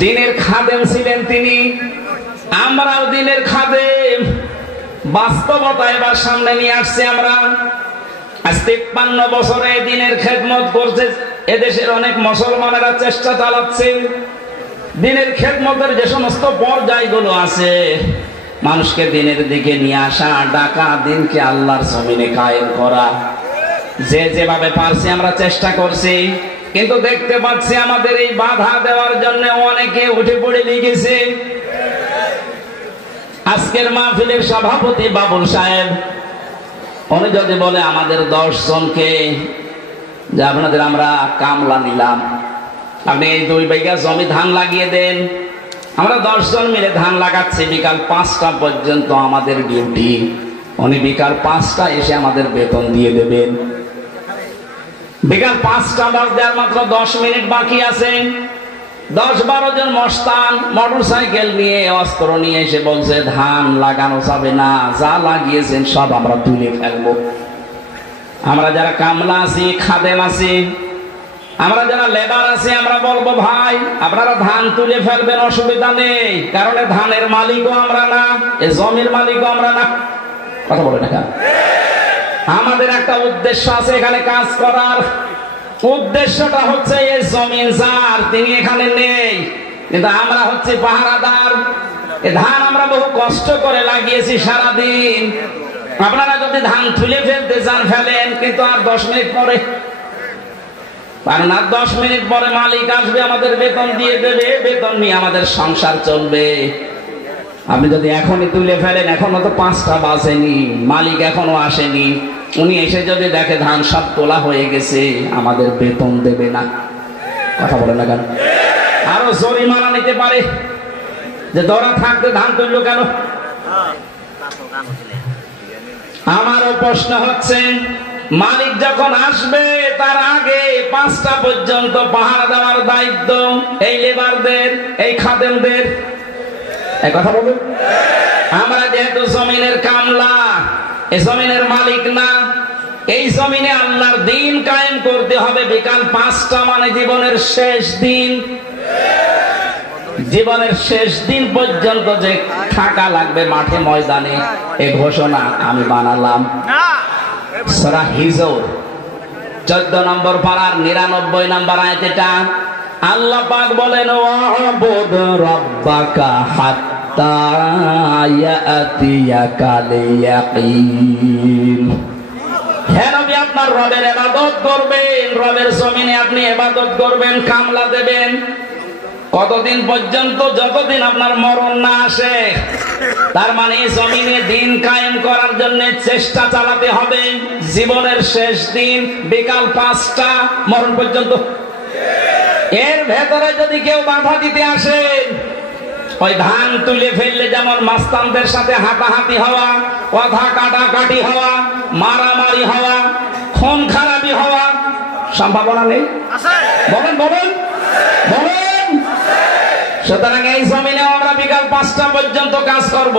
দিনের খাদেম ছিলেন তিনি। আমরাও দিনের খাদেম। বাস্তবতা এবার সামনে নিয়ে আসছে। আমরা আজ 53 বছরে দিনের খেদমত করছে এদেশের অনেক মুসলমানেরা, চেষ্টা চালাচ্ছে। দিনের খেদমতের যে সমস্ত পর্যায়গুলো আছে, মানুষকে দিনের দিকে নিয়ে আসা, ডাকা, দিনকে আল্লাহর জমিনে কায়েম করা, যে যেভাবে পারছি আমরা চেষ্টা করছি। কিন্তু দেখতে পাচ্ছি আমাদের এই বাধা দেওয়ার জন্য অনেকে উঠে পড়ে লেগেছে। আজকের মাহফিলের সভাপতি বাবুল সাহেব, উনি যদি বলে আমাদের 10 জনকে যে আপনাদের আমরা কামলা নিলাম, আপনি এই 2 বিঘা জমি ধান লাগিয়ে দেন, আমরা 10 জন মিলে ধান লাগাচ্ছি, বিকাল 5টা পর্যন্ত আমাদের ডিউটি, উনি বিকাল 5টা এসে আমাদের বেতন দিয়ে দেবেন। বিকাল 5টা বাজতে আর মাত্র 10 মিনিট বাকি আছে। 10-12 জন মস্তান মোটর সাইকেল নিয়ে, অস্ত্র নিয়ে এসে বলছে ধান লাগানো যাবে না, যা লাগিয়েছেন সব আমরা তুলে ফেলবো। আমরা যারা কামলা আছি, খাদেম আছি, আমরা যারা লেবার আছি, আমরা বলবো ভাই আপনারা ধান তুলে ফেলবেন, অসুবিধা নেই, কারণ ধানের মালিকও আমরা না, এই জমির মালিকও আমরা না। কথা বলে না? আমাদের একটা উদ্দেশ্য আছে এখানে কাজ করার। উদ্দেশ্যটা হচ্ছে এই জমিন যার, তিনি এখানে নেই, কিন্তু আমরা হচ্ছে পাহারাদার। এই ধান আমরা বহু কষ্ট করে লাগিয়েছি সারাদিন। আপনারা যদি ধান তুলে ফেলতে চান ফেলেন, কিন্তু আর 10 মিনিট পরে, কারণ আর 10 মিনিট পরে মালিক আসবে, আমাদের বেতন দিয়ে দেবে, বেতন নিয়ে আমাদের সংসার চলবে। আপনি যদি এখনই তুলে ফেলেন, এখনো তো 5টা বাজেনি, মালিক এখনো আসেনি, উনি এসে যদি দেখে ধান সব তোলা হয়ে গেছে, আমাদের বেতন দেবে না। কথা বলেন না কেন? আরো জরিমানা নিতে পারে যে দরা থাকতে ধান তুললো কেন। আমারও প্রশ্ন হচ্ছে, মালিক যখন আসবে তার আগে 5টা পর্যন্ত পাহারা দেওয়ার দায়িত্ব এই লেবারদের, এই খাদেমদের। এই কথা বলুন। আমরা যেহেতু জমিনের কামলা, এই জমিনের মালিক না, এই জমিনে আল্লাহর দিন কায়েম করতে হবে বিকাল 5টা, মানে জীবনের শেষ দিন। জীবনের শেষ দিন পর্যন্ত যে থাকা লাগবে মাঠে ময়দানে, এই ঘোষণা আমি বানালাম। সূরা হিজর 14 নম্বর পারার 99 নম্বর আয়াত। এটা আল্লাহ পাক বলেন, ওয়াবুদ রাব্বাকা হাত্তা ইয়াতিয়াকাল ইয়াকিন। হে নবী, আপনার রবের ইবাদত করবেন, রবের জমিনে আপনি ইবাদত করবেন, কামলা দেবেন। কতদিন পর্যন্ত? যতদিন আপনার মরণ না আসে। তার মানে জমিনে দিন কায়েম করার জন্য চেষ্টা চালাতে হবে। জীবনের শেষ দিন বিকাল 5টা, মরণ পর্যন্ত। এর ভেতরে যদি কেউ বাধা দিতে আসে, ওই ধান তুলে ফেললে যেমন মাস্তানদের সাথে হাতাহাতি হওয়া, কথা কাটাকাটি হওয়া, মারামারি হওয়া, খুন খারাপি হওয়া সম্ভাবনা নেই? বলেন বলেন বলেন। সুতরাং এই জমিনে আমরা বিকাল 5টা পর্যন্ত কাজ করব।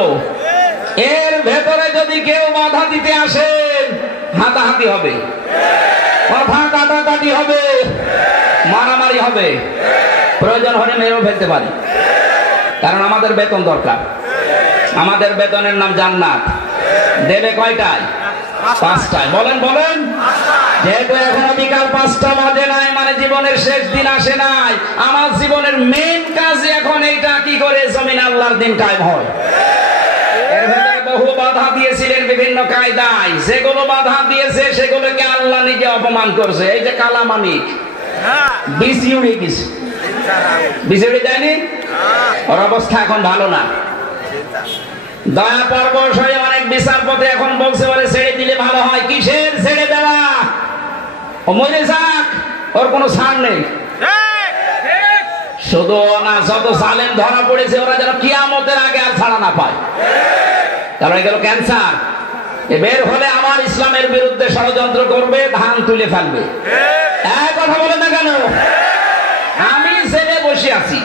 এর ভেতরে যদি কেউ বাধা দিতে আসে, হাতাহাতি হবে, কথা কাটাকাটি হবে, মারামারি হবে, প্রয়োজন হলে মেরেও ফেলতে পারি। কারণ আমাদের বেতন দরকার। আমাদের বেতনের নাম জান্নাত। দেবে কয়টায়? 5টায়। বলেন বলেন। যেহেতু এখনো বিকাল 5টা বাজে নাই, মানে জীবনের শেষ দিন আসে নাই, আমার জীবনের মেইন কাজ এখন এইটা, কি করে জমিন আল্লাহর দিন কায়েম হয়। এর ভেতরে বহু বাধা দিয়েছিলেন বিভিন্ন কায়দায়। যেগুলো বাধা দিয়েছে সেগুলোকে আল্লাহ নিজে অপমান করছে। এই যে কালামানিক বিসি উড়ে গেছে, বিসি উড়ে যায়নি, ওর অবস্থা এখন ভালো না। দয়া পরবশ হয়ে অনেক বিচারপতি এখন বলছে ওরে ছেড়ে দিলে ভালো হয়। কিসের ছেড়ে দেওয়া? ও মরে যাক, ওর কোনো ছাড় নেই। শুধু না, যত জালেম ধরা পড়েছে ওরা যেন কিয়ামতের আগে আর ছাড়া না পায়। কারণ এগুলো ক্যান্সার। বের হলে আমার ইসলামের বিরুদ্ধে ষড়যন্ত্র করবে, ধান তুলে ফেলবে। এক কথা বলে না কেন? আমি জেলে বসে আছি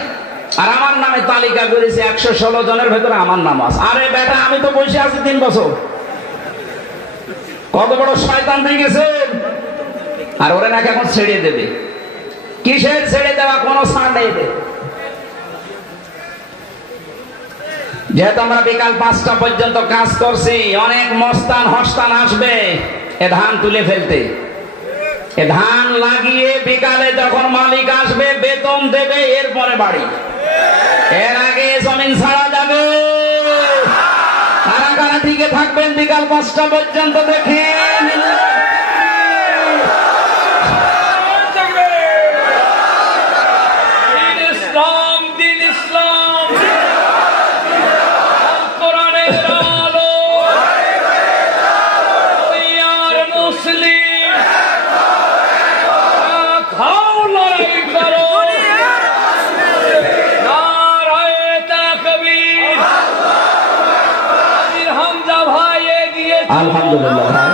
আর আমার নামে তালিকা করেছে 116 জনের ভেতরে আমার নাম আছে। আরে বেটা, আমি তো বসে আছি 3 বছর। কত বড় শয়তান হয়ে গেছে। আর ওরা নাকি এখন ছেড়ে দেবে। কিসের ছেড়ে দেওয়া? কোনো ছাড় নেই। যেহেতু আমরা বিকাল 5টা পর্যন্ত কাজ করছি, অনেক মস্তান হস্তান আসবে এ ধান তুলে ফেলতে। এ ধান লাগিয়ে বিকালে যখন মালিক আসবে বেতন দেবে, এরপরে বাড়ি। এর আগে জমিন ছাড়া যাবে। কারা কারা টিকে থাকবেন বিকাল 5টা পর্যন্ত দেখেন। আলহামদুলিল্লাহ ভাই।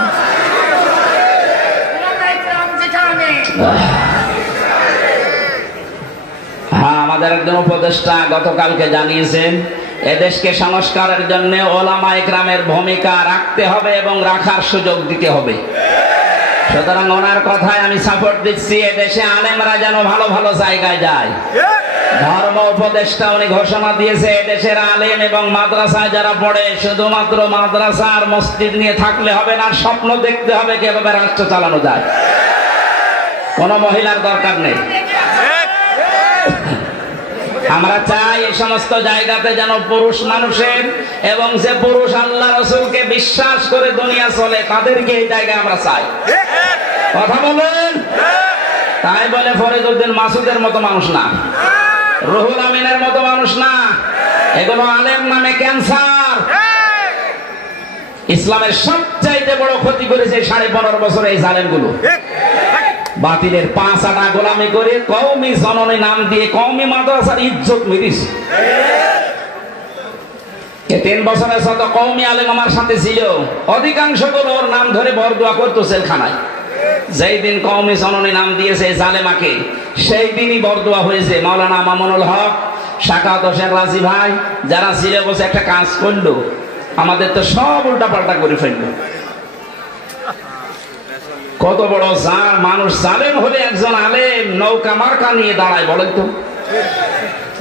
হ্যাঁ, আমাদের একজন উপদেষ্টা গতকালকে জানিয়েছেন এদেশকে সংস্কারের জন্য ওলামা ইকরামের ভূমিকা রাখতে হবে এবং রাখার সুযোগ দিতে হবে। সুতরাং ওনার কথায় আমি সাপোর্ট দিচ্ছি। এদেশে আলেমরা যেন ভালো ভালো জায়গায় যায়। ধর্ম উপদেষ্টা উনি ঘোষণা দিয়েছে এদেশের আলেম এবং মাদ্রাসায় যারা পড়ে শুধুমাত্র মাদ্রাসা আর মসজিদ নিয়ে থাকলে হবে না, স্বপ্ন দেখতে হবে কিভাবে রাষ্ট্র চালানো যায়। কোন মহিলার দরকার নেই। আমরা চাই এই সমস্ত জায়গাতে যেন পুরুষ মানুষের এবং যে পুরুষ আল্লাহ রাসূলকে বিশ্বাস করে দুনিয়া চলে তাদেরকে এই জায়গায় আমরা চাই। কথা বলেন। তাই বলে ফরিদউদ্দিন মাসুদের মতো মানুষ না, রুহুল আমিনের মতো মানুষ না। এগুলো আলেম নামে ক্যান্সার। ইসলামের সবচাইতে বড় ক্ষতি করেছে 15.5 বছর এই জালেমগুলো। বাতিলের 5 আনা গোলামি করে কওমি জননী নাম দিয়ে কওমি মাদ্রাসার ইজ্জত মেরিস। 3 বছরের যত কওমি আলেম আমার সাথে ছিল অধিকাংশ গুলো ওর নাম ধরে বরদোয়া করতো জেলখানায়। যেই দিন কওমি জননী নাম দিয়েছে জালেমাকে, সেই দিনই বরদোয়া হয়েছে। মাওলানা মামুনুল হক, শাকাওয়াত হোসেন রাজি ভাই যারা ছিল বসে একটা কাজ করলো, আমাদের তো সব উল্টা পাল্টা করে ফেললো। কত বড় মানুষ জালেম হলে একজন আলেম নৌকা মার্কা নিয়ে দাঁড়ায় বলেন তো,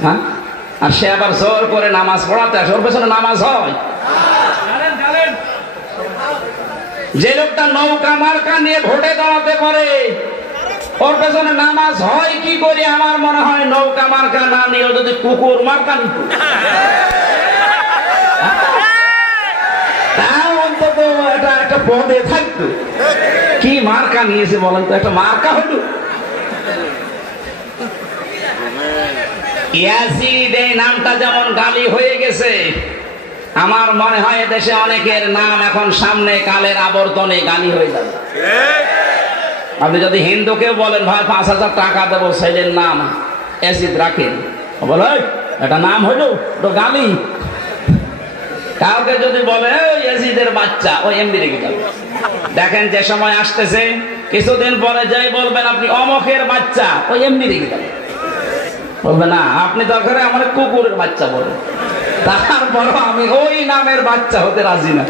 হ্যাঁ? আর সে আবার জোর করে নামাজ পড়াতে আসে, ওর পেছনে নামাজ হয়? যে লোকটা নৌকা মার্কা নিয়ে ভোটে দাঁড়াতে পারে ওর পেছনে নামাজ হয় কি করে? আমার মনে হয় নৌকা মার্কা না নিয়ে যদি কুকুর মার্কা নিত অন্তত এটা একটা পদে থাকতো। কি মার্কা নিয়েছে বলেন তো? একটা মার্কা হলো ইয়াজিদ, এই নামটা যেমন গালি হয়ে গেছে, আমার মনে হয় দেশে অনেকের নাম এখন সামনে কালের আবর্তনে গালি হয়ে যাবে। আপনি যদি হিন্দুকেও বলেন ভাই 5,000 টাকা দেবো ছেলের নাম ইয়াজিদ রাখেন, বলে এটা নাম হলো তো গালি। কাউকে যদি বলে ইয়াজিদের বাচ্চা, ও এমনি রেখে যাবে। দেখেন যে সময় আসতেছে কিছুদিন পরে যাই বলবেন আপনি অমকের বাচ্চা, ও এমনি রেখে যাবে, বলবে না আপনি দরকার আমার কুকুরের বাচ্চা বলেন, তারপরও আমি ওই নামের বাচ্চা হতে রাজি না।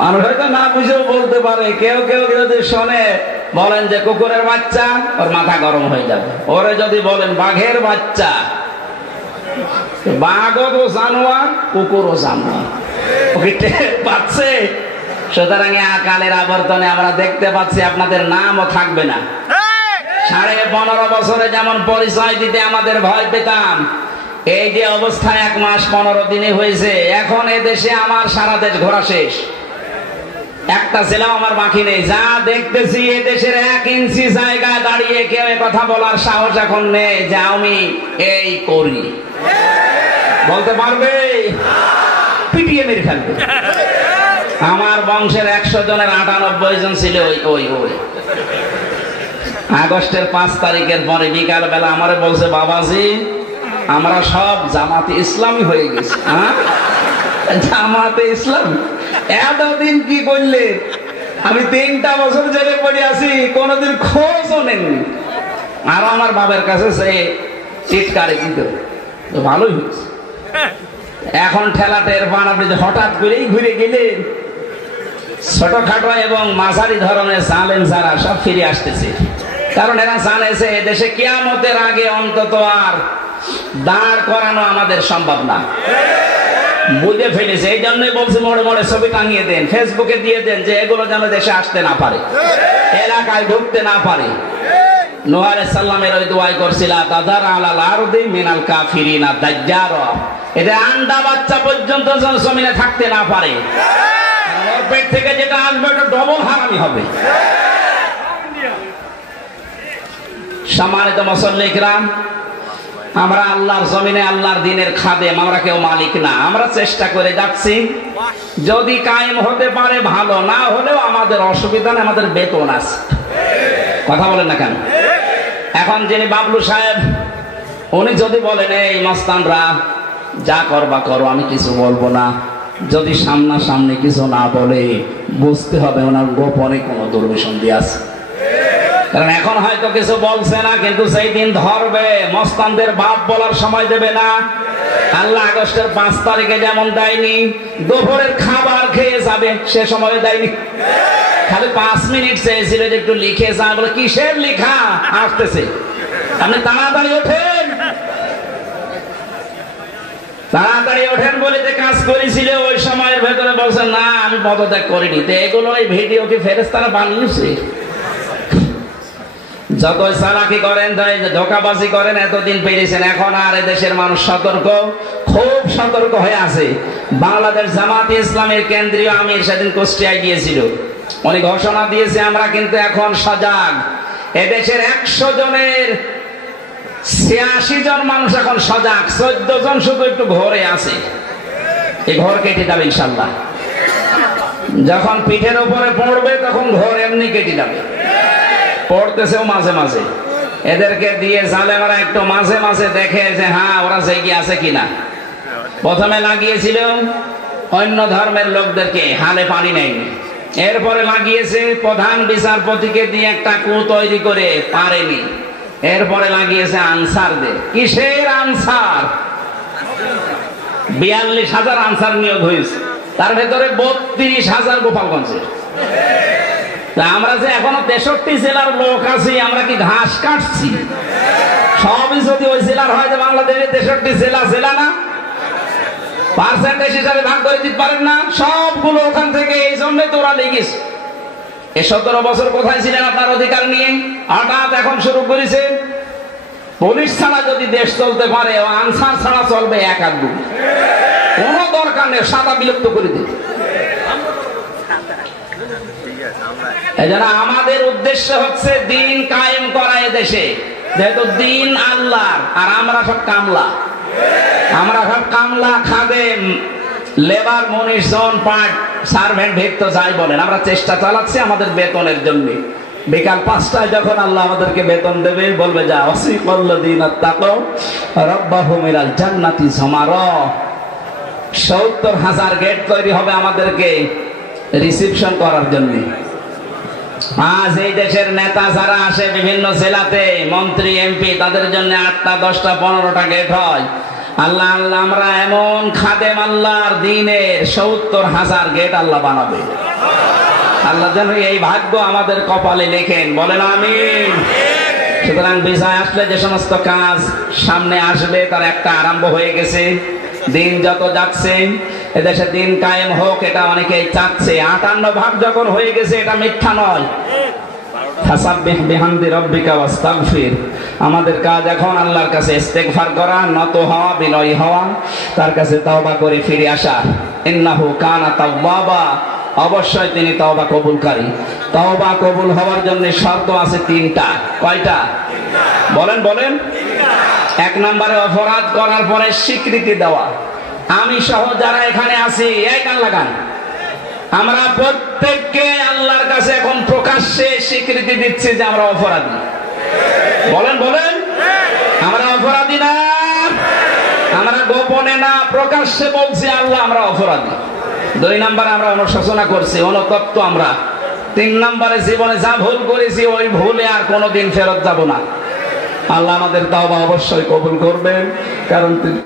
মানুষ হয়তো না বুঝেও বলতে পারে, কেউ কেউ যদি শোনে বলেন যে কুকুরের বাচ্চা, ওর মাথা গরম হয়ে যাবে। ওরে যদি বলেন বাঘের বাচ্চা, বাঘও তো জানোয়ার, কুকুরও জানোয়ার, ওকে টের পাচ্ছে। সুতরাং কালের আবর্তনে আমরা দেখতে পাচ্ছি আপনাদের নামও থাকবে না। 15.5 বছরে যেমন পরিচয় দিতে আমাদের ভয় পেতাম, এই যে অবস্থা 1 মাস 15 দিনে হয়েছে, এখন এদেশে আমার সারা দেশ ঘোরা শেষ, একটা জেলাও আমার বাকি নেই। যা দেখতেছি এদেশের 1 ইঞ্চি জায়গায় দাঁড়িয়ে কেউ কথা বলার সাহস এখন নেই যে আমি এই করি, বলতে পারবে? পিটিয়ে মেরে ফেলবে। আমার বংশের 100 জনের 98 জন ছিল ওই আগস্টের 5 তারিখের পরে বিকাল বেলা আমারে বলছে, বাবাজি আমরা সব জামাতে ইসলামী হয়ে গেছি। জামাতে ইসলাম এতদিন কি করলে? আমি 3টা বছর জেলে পড়ে আছি, কোনদিন খোঁজও নেননি। আর আমার বাবার কাছে সে চিৎকারে দিত, ভালোই হয়েছে। এখন ঠেলা টের পান আপনি যে হঠাৎ করেই ঘুরে গেলেন। ছোটখাটো এবং মাঝারি ধরনের জালেম যারা সব ফিরে আসতেছে, কারণ এরা জানেছে এদেশে কিয়ামতের আগে অন্তত আর দাঁড় করানো আমাদের সম্ভব না, বুঝে ফেলেছে। এই জন্যই বলছে মোড়ে মোড়ে ছবি টাঙিয়ে দেন, ফেসবুকে দিয়ে দেন, যে এগুলো যেন দেশে আসতে না পারে, এলাকায় ঢুকতে না পারে। নূহ আলাইহিস সালামের ওই দোয়া করছিল, তাদার আলাল আরদি মিনাল কাফিরিনা দাজ্জারা, এদের আন্ডা বাচ্চা পর্যন্ত যেন জমিনে থাকতে না পারে, ওর পেট থেকে যেটা আসবে ওটা ডবল হারামি হবে। সম্মানিত মুসল্লি কিরাম, আমরা আল্লাহর জমিনে আল্লাহর দ্বীনের খাদেম, আমরা কেউ মালিক না। আমরা চেষ্টা করে যাচ্ছি, যদি কায়েম হতে পারে ভালো, না হলেও আমাদের অসুবিধা নেই, আমাদের বেতন আছে। কথা বলেন না কেন? এখন যিনি বাবলু সাহেব, উনি যদি বলেন এই মস্তানরা যা করবা করো, আমি কিছু বলবো না, যদি সামনাসামনি কিছু না বলে বুঝতে হবে ওনার গোপনে কোনো দুর্বিসন্ধি আছে। কারণ এখন হয়তো কিছু বলছে না, কিন্তু সেই দিন ধরবে, মস্তানদের বাপ বলার সময় দেবে না। আল্লাহ আগস্টের 5 তারিখে যেমন দেয়নি, দুপুরের খাবার খেয়ে যাবে সে সময় দেয়নি, খালি 5 মিনিট চেয়েছিল যে একটু লিখে যা, বলে কিসের লিখা আসতেছে, আপনি তাড়াতাড়ি ওঠেন, তাড়াতাড়ি ওঠেন বলে যে কাজ করেছিল ওই সময়ের ভেতরে বলছেন না আমি পদত্যাগ করিনি। তো এগুলো এই ভিডিও কি ফেরেশতারা বানিয়েছে? যতই চালাকি করেন, ধোঁকাবাজি করেন, এতদিন পেরেছেন, এখন আর এদেশের মানুষ সতর্ক, খুব সতর্ক হয়ে আছে। বাংলাদেশ জামাতে ইসলামের কেন্দ্রীয় আমির সেদিন কুষ্টিয়ায় গিয়েছিল, উনি ঘোষণা দিয়েছে আমরা কিন্তু এখন সজাগ। এদেশের 100 জনের 86 জন মানুষ এখন সজাগ, 14 জন শুধু একটু ঘরে আছে। এই ঘর কেটে যাবে ইনশাল্লাহ, যখন পিঠের উপরে পড়বে তখন ঘর এমনি কেটে যাবে। পড়তেছেও মাঝে মাঝে, এদেরকে দিয়ে জালেমারা একটু মাঝে মাঝে দেখে যে হ্যাঁ ওরা জেগে আছে কিনা। প্রথমে লাগিয়েছিল অন্য ধর্মের লোকদেরকে, হালে পানি নেয়নি। এরপরে লাগিয়েছে প্রধান বিচারপতিকে দিয়ে একটা কু তৈরি করে, পারেনি। এরপরে লাগিয়েছে আনসারদের। কিসের আনসার? 42,000 আনসার নিয়োগ হয়েছে, তার ভেতরে 32,000 গোপালগঞ্জের। তা আমরা যে এখনো 63 জেলার লোক আছি, আমরা কি ঘাস কাটছি? সবই যদি ওই জেলার হয় যে বাংলাদেশে 63 জেলা, জেলা না পার্সেন্টেজ হিসাবে ভাগ করে দিতে পারেন না? সবগুলো ওখান থেকে। এই জন্যই তো ওরা লিখিস। এই 17 বছর কোথায় ছিলেন আপনার অধিকার নিয়ে? হঠাৎ এখন শুরু করেছে। পুলিশ ছাড়া যদি দেশ চলতে পারে, আনসার ছাড়া চলবে এক আধ দুই। কোন দরকার নেই, সাদা বিলুপ্ত করে দিতে। এজন্য আমাদের উদ্দেশ্য হচ্ছে দিন কায়েম করা এদেশে। যেহেতু দিন আল্লাহর, আর আমরা সব কামলা। আমরা সব কামলা, খাদেম, লেবার, মনিষজন, পার্ট, সার্ভেন্ট, ভিত্ত যাই বলেন, আমরা চেষ্টা চালাচ্ছি আমাদের বেতনের জন্য। বিকাল 5টায় যখন আল্লাহ আমাদেরকে বেতন দেবে, বলবে যা ওয়াসিকাল্লাযীনা তাকাউ রাব্বাহুম ইলাল জান্নাতি যুমারা। 70,000 গেট তৈরি হবে আমাদেরকে রিসিপশন করার জন্য। আজ এই দেশের নেতা যারা আসে বিভিন্ন জেলাতে, মন্ত্রী, এমপি, তাদের জন্য 8টা, 10টা, 15টা গেট হয়। আল্লাহ আল্লাহ আমরা এমন খাদেম আল্লাহর দিনের 70,000 গেট আল্লাহ বানাবে। আল্লাহ যেন এই ভাগ্য আমাদের কপালে লেখেন, বলেন আমিন। সুতরাং বিজয় আসলে যে সমস্ত কাজ সামনে আসবে তার একটা আরম্ভ হয়ে গেছে। দিন যত যাচ্ছে, এদেশে দিন কায়েম হোক, এটা অনেকেই চাচ্ছে। 58 ভাগ যখন হয়ে গেছে, এটা মিথ্যা নয়। ফাসাব্বিহ বিহামদি রাব্বিকা ওয়াস্তাগফির। আমাদের কাজ এখন আল্লাহর কাছে ইস্তেগফার করা, নত হওয়া, বিনয়ী হওয়া, তার কাছে তওবা করে ফিরে আসা। ইন্নাহু কানা তাওয়াবা, অবশ্যই তিনি তওবা কবুলকারী। তওবা কবুল হওয়ার জন্য শর্ত আছে 3টা। কয়টা? বলেন বলেন। 1 নম্বরে অপরাধ করার পরে স্বীকৃতি দেওয়া। আমি সহ যারা এখানে আছি, এই কান লাগান, আমরা প্রত্যেককে আল্লাহর কাছে এখন প্রকাশ্যে স্বীকৃতি দিচ্ছি যে আমরা অপরাধী। বলেন বলেন। আমরা অপরাধী না, আমরা গোপনে না, প্রকাশ্যে বলছি আল্লাহ আমরা অপরাধী। 2 নম্বরে আমরা অনুশোচনা করছি, অনুতপ্ত আমরা। 3 নম্বরে জীবনে যা ভুল করেছি ওই ভুলে আর কোনোদিন ফেরত যাব না। আল্লাহ আমাদের তওবা অবশ্যই কবুল করবেন, কারণ